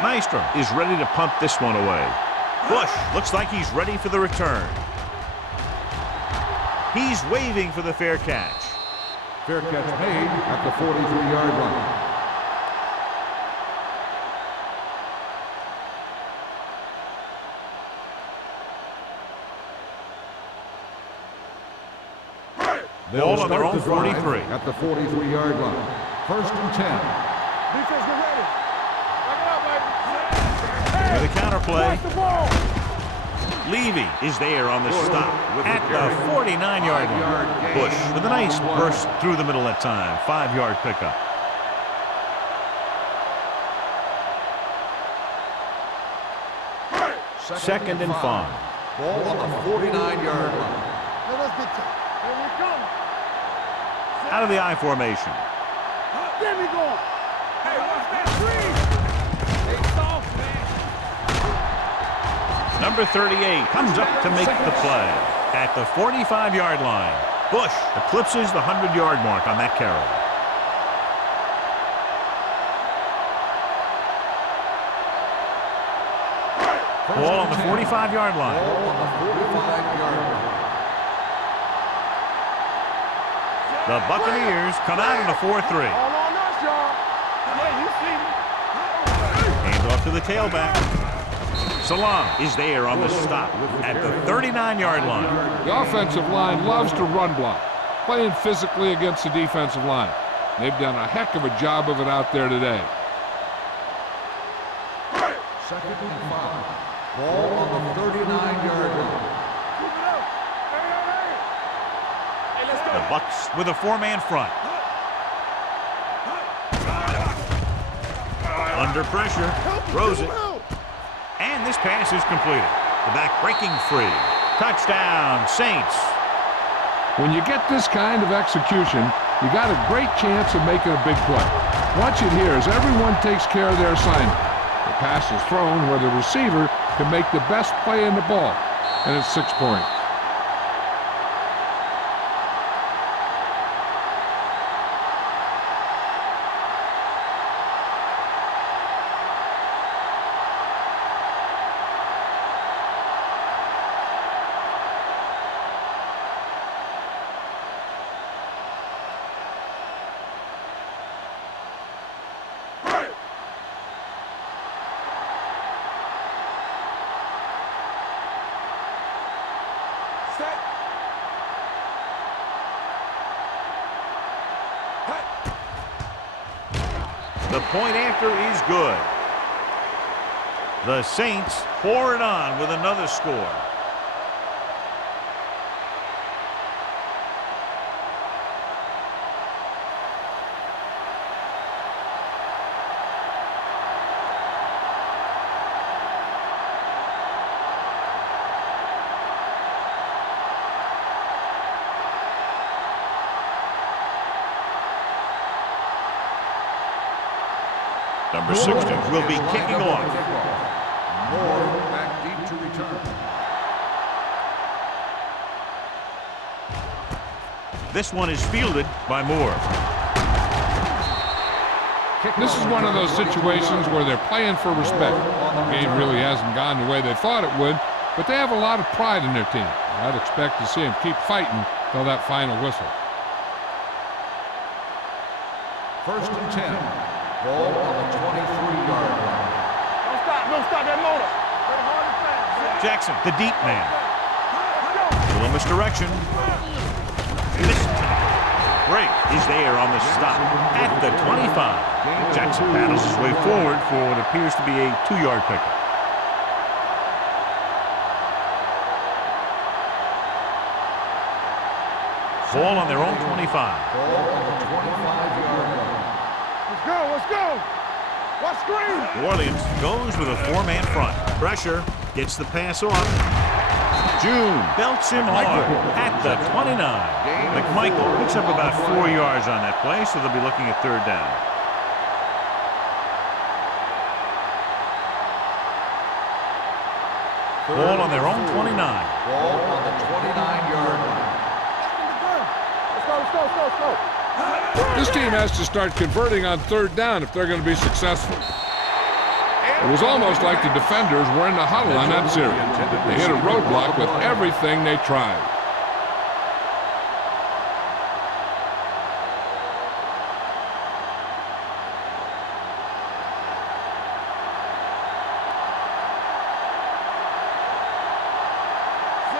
Maestro is ready to punt this one away. Bush looks like he's ready for the return. He's waving for the fair catch. Fair catch made at the 43-yard line. Ball on their own start the drive 43. at the 43-yard line. 1st and 10. Defense, get ready. Back it up, baby. With a counterplay, Pass the ball. Levy is there on the stop at the 49-yard line. Bush with a nice burst through the middle that time. 5-yard pickup. Second and 5. Ball on the 49-yard line. Let us get to it. Here we come. Out of the I formation. There we go. Hey, watch that three. Hey, soft, man. Number 38 comes up to make the play at the 45-yard line. Bush eclipses the 100-yard mark on that carry. Ball on the 45-yard line. Ball on the 45-yard line. The Buccaneers come out in a 4-3. All on us, y'all. Yeah, you see me. Hand off to the tailback. Salam is there on the stop at the 39-yard line. The offensive line loves to run block, playing physically against the defensive line. They've done a heck of a job of it out there today. Second and 5. Ball on the 39-yard line. Keep it up. Hey. Hey, let's go. The Bucks with a 4-man front. Under pressure, throws it, and this pass is completed. The back breaking free. Touchdown, Saints. When you get this kind of execution, you got a great chance of making a big play. Watch it here as everyone takes care of their assignment. The pass is thrown where the receiver can make the best play in the ball, and it's 6 points. The point after is good. The Saints pour it on with another score. Number 60 will be kicking off. Moore back deep to return. This one is fielded by Moore. This is one of those situations where they're playing for respect. The game really hasn't gone the way they thought it would, but they have a lot of pride in their team. I'd expect to see them keep fighting till that final whistle. First and 10. Ball on the 23-yard line. Don't stop that motor. Hard and fast. Jackson, the deep man. A little misdirection. This break is there on the stop at the 25. Jackson battles his way forward for what appears to be a 2-yard pickup. Ball on their own 25. Ball on the 25-yard line. Let's go. Watch screen. New Orleans goes with a 4-man front. Pressure, gets the pass off. June belts him hard at the 29. McMichael picks up about 4 yards on that play, so they'll be looking at 3rd down. Ball on their own 29. Ball on the 29-yard line. Let's go. This team has to start converting on 3rd down if they're going to be successful. It was almost like the defenders were in the huddle on that series. They hit a roadblock with everything they tried.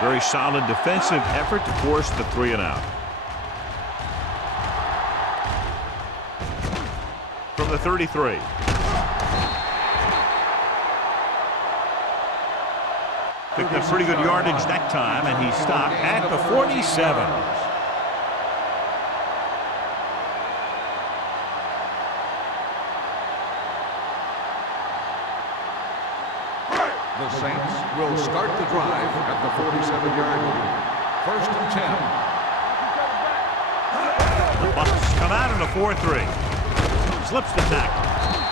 Very solid defensive effort to force the 3-and-out. From the 33. Picked up pretty good yardage that time, and he stopped at the 47. The Saints will start the drive at the 47-yard line. First and 10. The Bucs come out in a 4-3. Slips the tackle.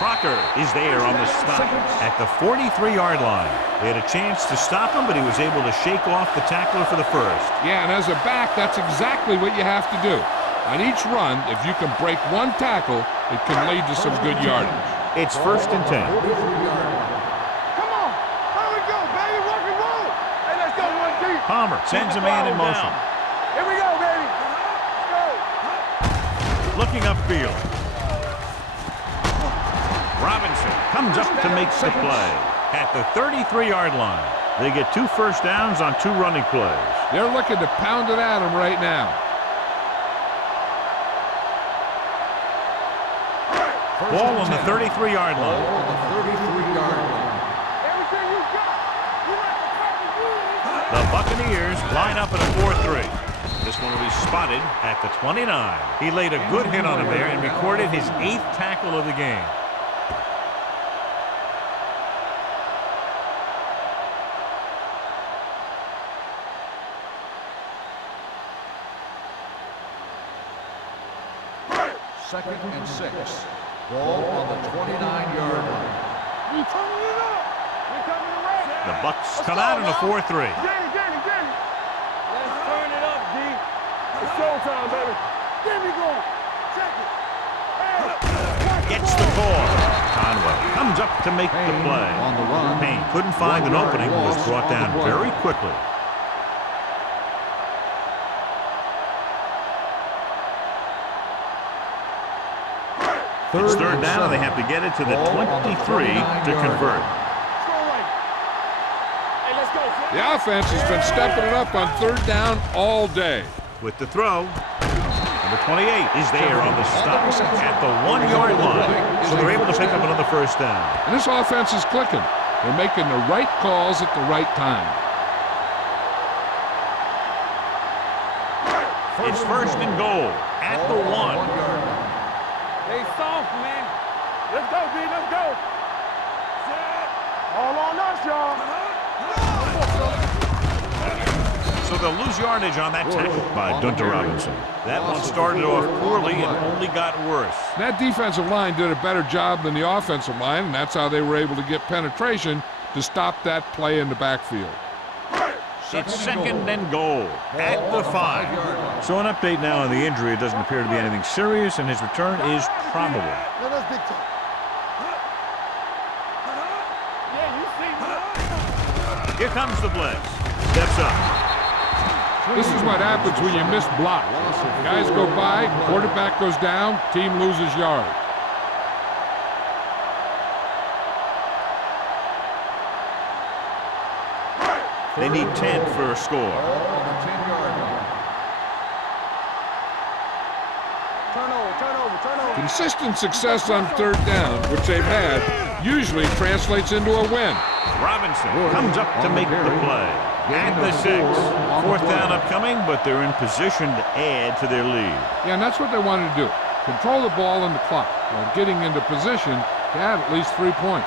Crocker is there on the stop at the 43-yard line. They had a chance to stop him, but he was able to shake off the tackler for the first. Yeah, and as a back, that's exactly what you have to do. On each run, if you can break one tackle, it can lead to some good yardage. It's first and 10. 43-yard line. Come on. Here we go, baby. Rock and roll. Hey, let's go, 1 deep. Palmer sends a man in motion. Here we go, baby. Let's go. Looking upfield. Robinson comes up to make the play at the 33-yard line. They get 2 first downs on 2 running plays. They're looking to pound it at him right now. Ball on the 33-yard Ball line. on the 33-yard line. Everything you got. You like the perfect The Buccaneers line up in a 4-3. This one will be spotted at the 29. He laid a good hit on him there and recorded his 8th tackle of the game. Second and 6. Ball on the 29-yard line. We turning it up. We coming around. The Bucs come out in a 4-3. Danny. Let's turn it up, D. It's showtime, baby. There we go. Check it. Hey. Gets the call. Conway comes up to make the play. On the run. Payne couldn't find an opening, but was brought down very quickly. It's 3rd down, and they have to get it to the 23 to convert. Hey, let's go. The offense has been stepping it up on 3rd down all day. With the throw, and Number 28 is there on the stop at the 1-yard line. So they're able to pick up another first down. And this offense is clicking. They're making the right calls at the right time. It's first and goal at the 1. They soft, man. Let's go, D. Let's go. All on us, y'all. So they'll lose yardage on that tackle by Dunter Robinson. That one started off poorly and only got worse. That defensive line did a better job than the offensive line, and that's how they were able to get penetration to stop that play in the backfield. It's second and goal at the 5. So an update now on the injury. It doesn't appear to be anything serious, and his return is probable. Here comes the blitz. Steps up. This is what happens when you miss block. Guys go by, quarterback goes down, team loses yards. They need 10 for a score. Turnover. Consistent success on third down, which they've had, usually translates into a win. Robinson comes up to make the play. At the 6. Fourth down upcoming, but they're in position to add to their lead. Yeah, and that's what they wanted to do. Control the ball and the clock while getting into position to add at least 3 points.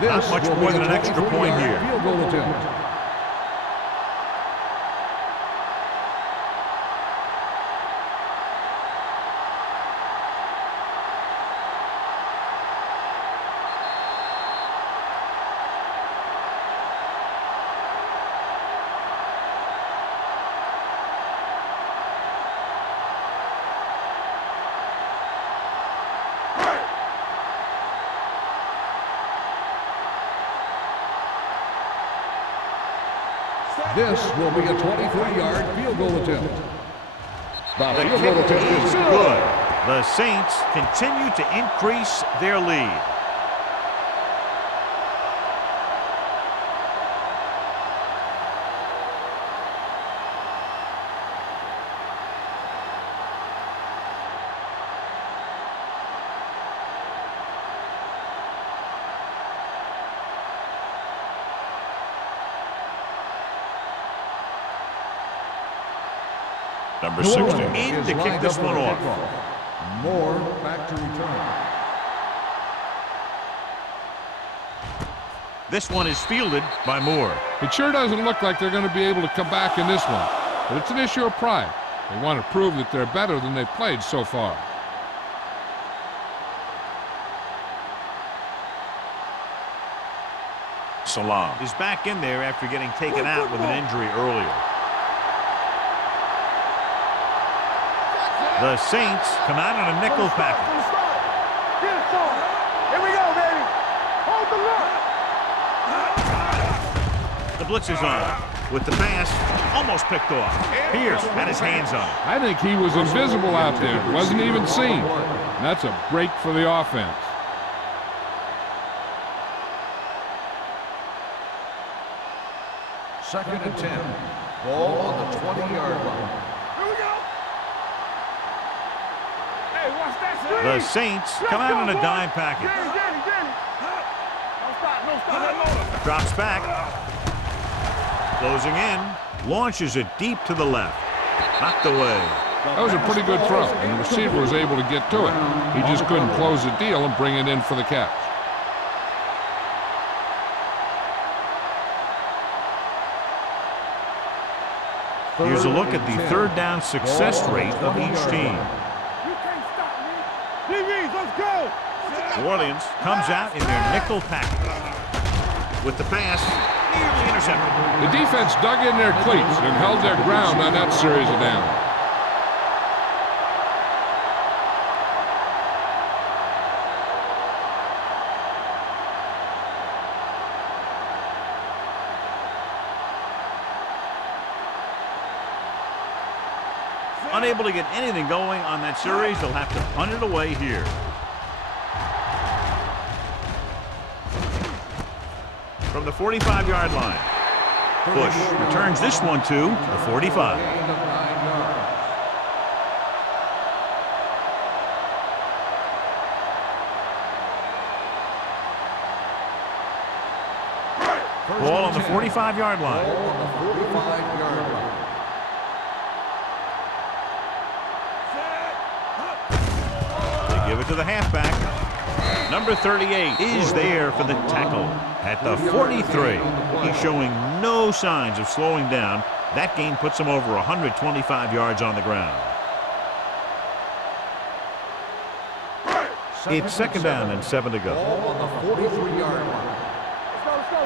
Not much more than an extra point here. Field goal attempt. This will be a 23-yard field goal attempt. The kick is good. The Saints continue to increase their lead. Number 60 in to kick this one off. Moore back to return. This one is fielded by Moore. It sure doesn't look like they're going to be able to come back in this one, but it's an issue of pride. They want to prove that they're better than they've played so far. Salam is back in there after getting taken out with an injury earlier. The Saints come out in a nickel package. Get it, son. Here we go, baby. Hold the look. The blitz is on. With the pass, almost picked off. Pierce had his hands on it. I think he was invisible out there. Wasn't even seen. And that's a break for the offense. Second and 10. Ball on the 20-yard line. Here we go. Hey, watch that screen. The Saints come out in a dime package. Danny. No stop. That motor. Drops back. Closing in. Launches it deep to the left. Knocked away. That was a pretty good throw, and the receiver was able to get to it. He just couldn't close the deal and bring it in for the catch. Here's a look at the third down success rate of each team. You can't stop me. DBs, let's go. New Orleans comes out in their nickel package. With the pass, nearly intercepted. The defense dug in their cleats and held their ground on that series of downs. Unable to get anything going on that series, they'll have to punt it away here. from the 45-yard line. Bush returns this one to the 45. Gain of 9 yards. Ball on the 45-yard line. Ball on the 45-yard line. They give it to the halfback. Number 38 is there for the tackle at the 43. He's showing no signs of slowing down. That gain puts him over 125 yards on the ground. It's second down and 7 to go. Ball on the 43-yard line. Let's go.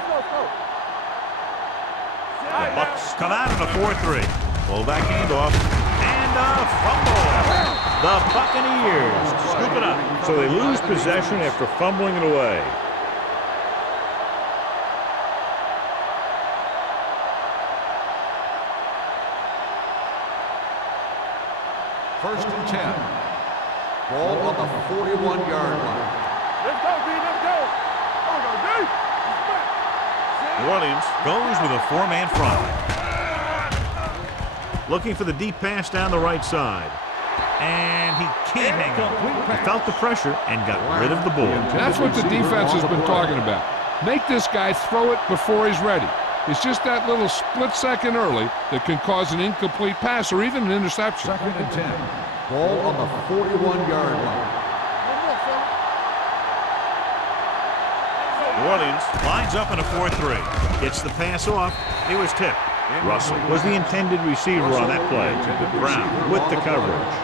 The Bucks come out in a 4-3. Fullback handoff and a fumble. The Buccaneers scoop it up. So they lose possession after fumbling it away. First and 10. Ball on the 41-yard line. Let's go, B. Let's go. Oh, go, D. New Orleans goes with a 4-man front. Looking for the deep pass down the right side. And he can't hang on. He felt the pressure and got rid of the ball. That's what the defense has been talking about. Make this guy throw it before he's ready. It's just that little split second early that can cause an incomplete pass or even an interception. Second and 10. Ball on the 41-yard line. New Orleans lines up in a 4-3. Gets the pass off. He was tipped. Russell was the intended receiver on that play. Brown with the coverage.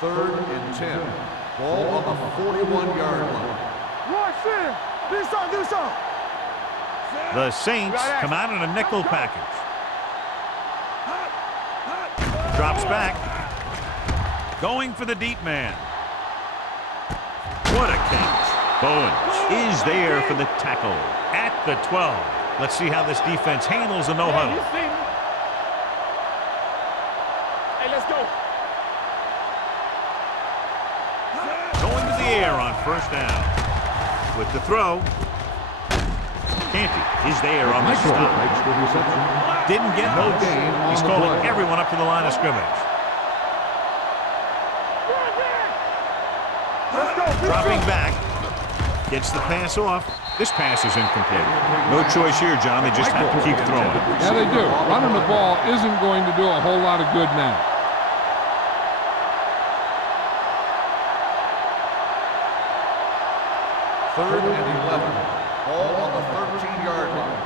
Third and 10. Ball on the 41-yard line. Watch in. Do something. The Saints come out in a nickel package. Drops back. Going for the deep man. What a catch. Bowens is there for the tackle at the 12. Let's see how this defense handles the no-huddle. Hey, let's go. Going to the air on first down. With the throw. Canty is there on the stop. Didn't get much. He's calling everyone up to the line of scrimmage. Dropping back. Gets the pass off. This pass is incomplete. No choice here, John. They just have to keep throwing. Yeah, they do. Running the ball isn't going to do a whole lot of good now. Third and 11. Ball on the 13-yard line.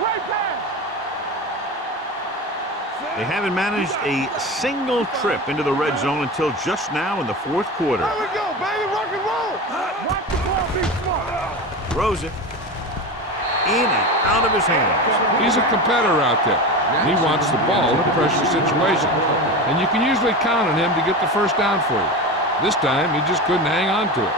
Great pass. They haven't managed a single trip into the red zone until just now in the fourth quarter. There we go, baby. Rock and roll. Watch the ball be smart. Throws it in and out of his hands. He's a competitor out there. He wants the ball in pressure situations. And you can usually count on him to get the first down for you. This time, he just couldn't hang on to it.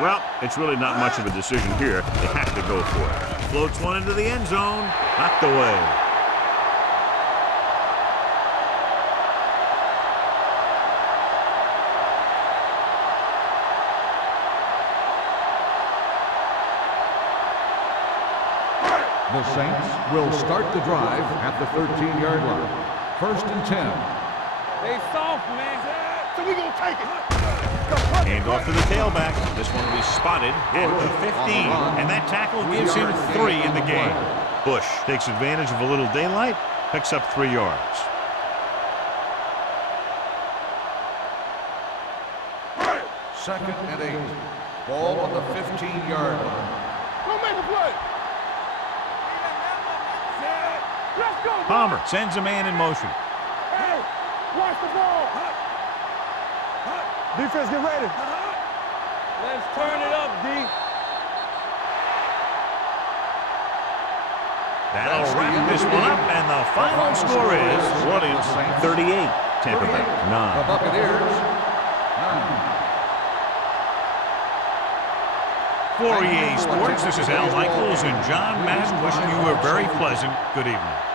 Well, it's really not much of a decision here. They have to go for it. Floats one into the end zone. Knocked away. The Saints will start the drive at the 13-yard line. First and 10. They soft, man. So we gonna take it. Hand off to the tailback. This one will be spotted at the 15. And that tackle gives him 3 in the game. Bush takes advantage of a little daylight, picks up 3 yards. Second and 8. Ball on the 15-yard line. Go make a play. Let's go. Palmer sends a man in motion. Hey, watch the ball. Defense, get ready. Let's turn it up, D. That'll wrap this one up, and the final score is New Orleans 38, Tampa Bay 9. The Buccaneers 9. For EA Sports, this is Al Michaels and John Madden wishing you a very pleasant good evening.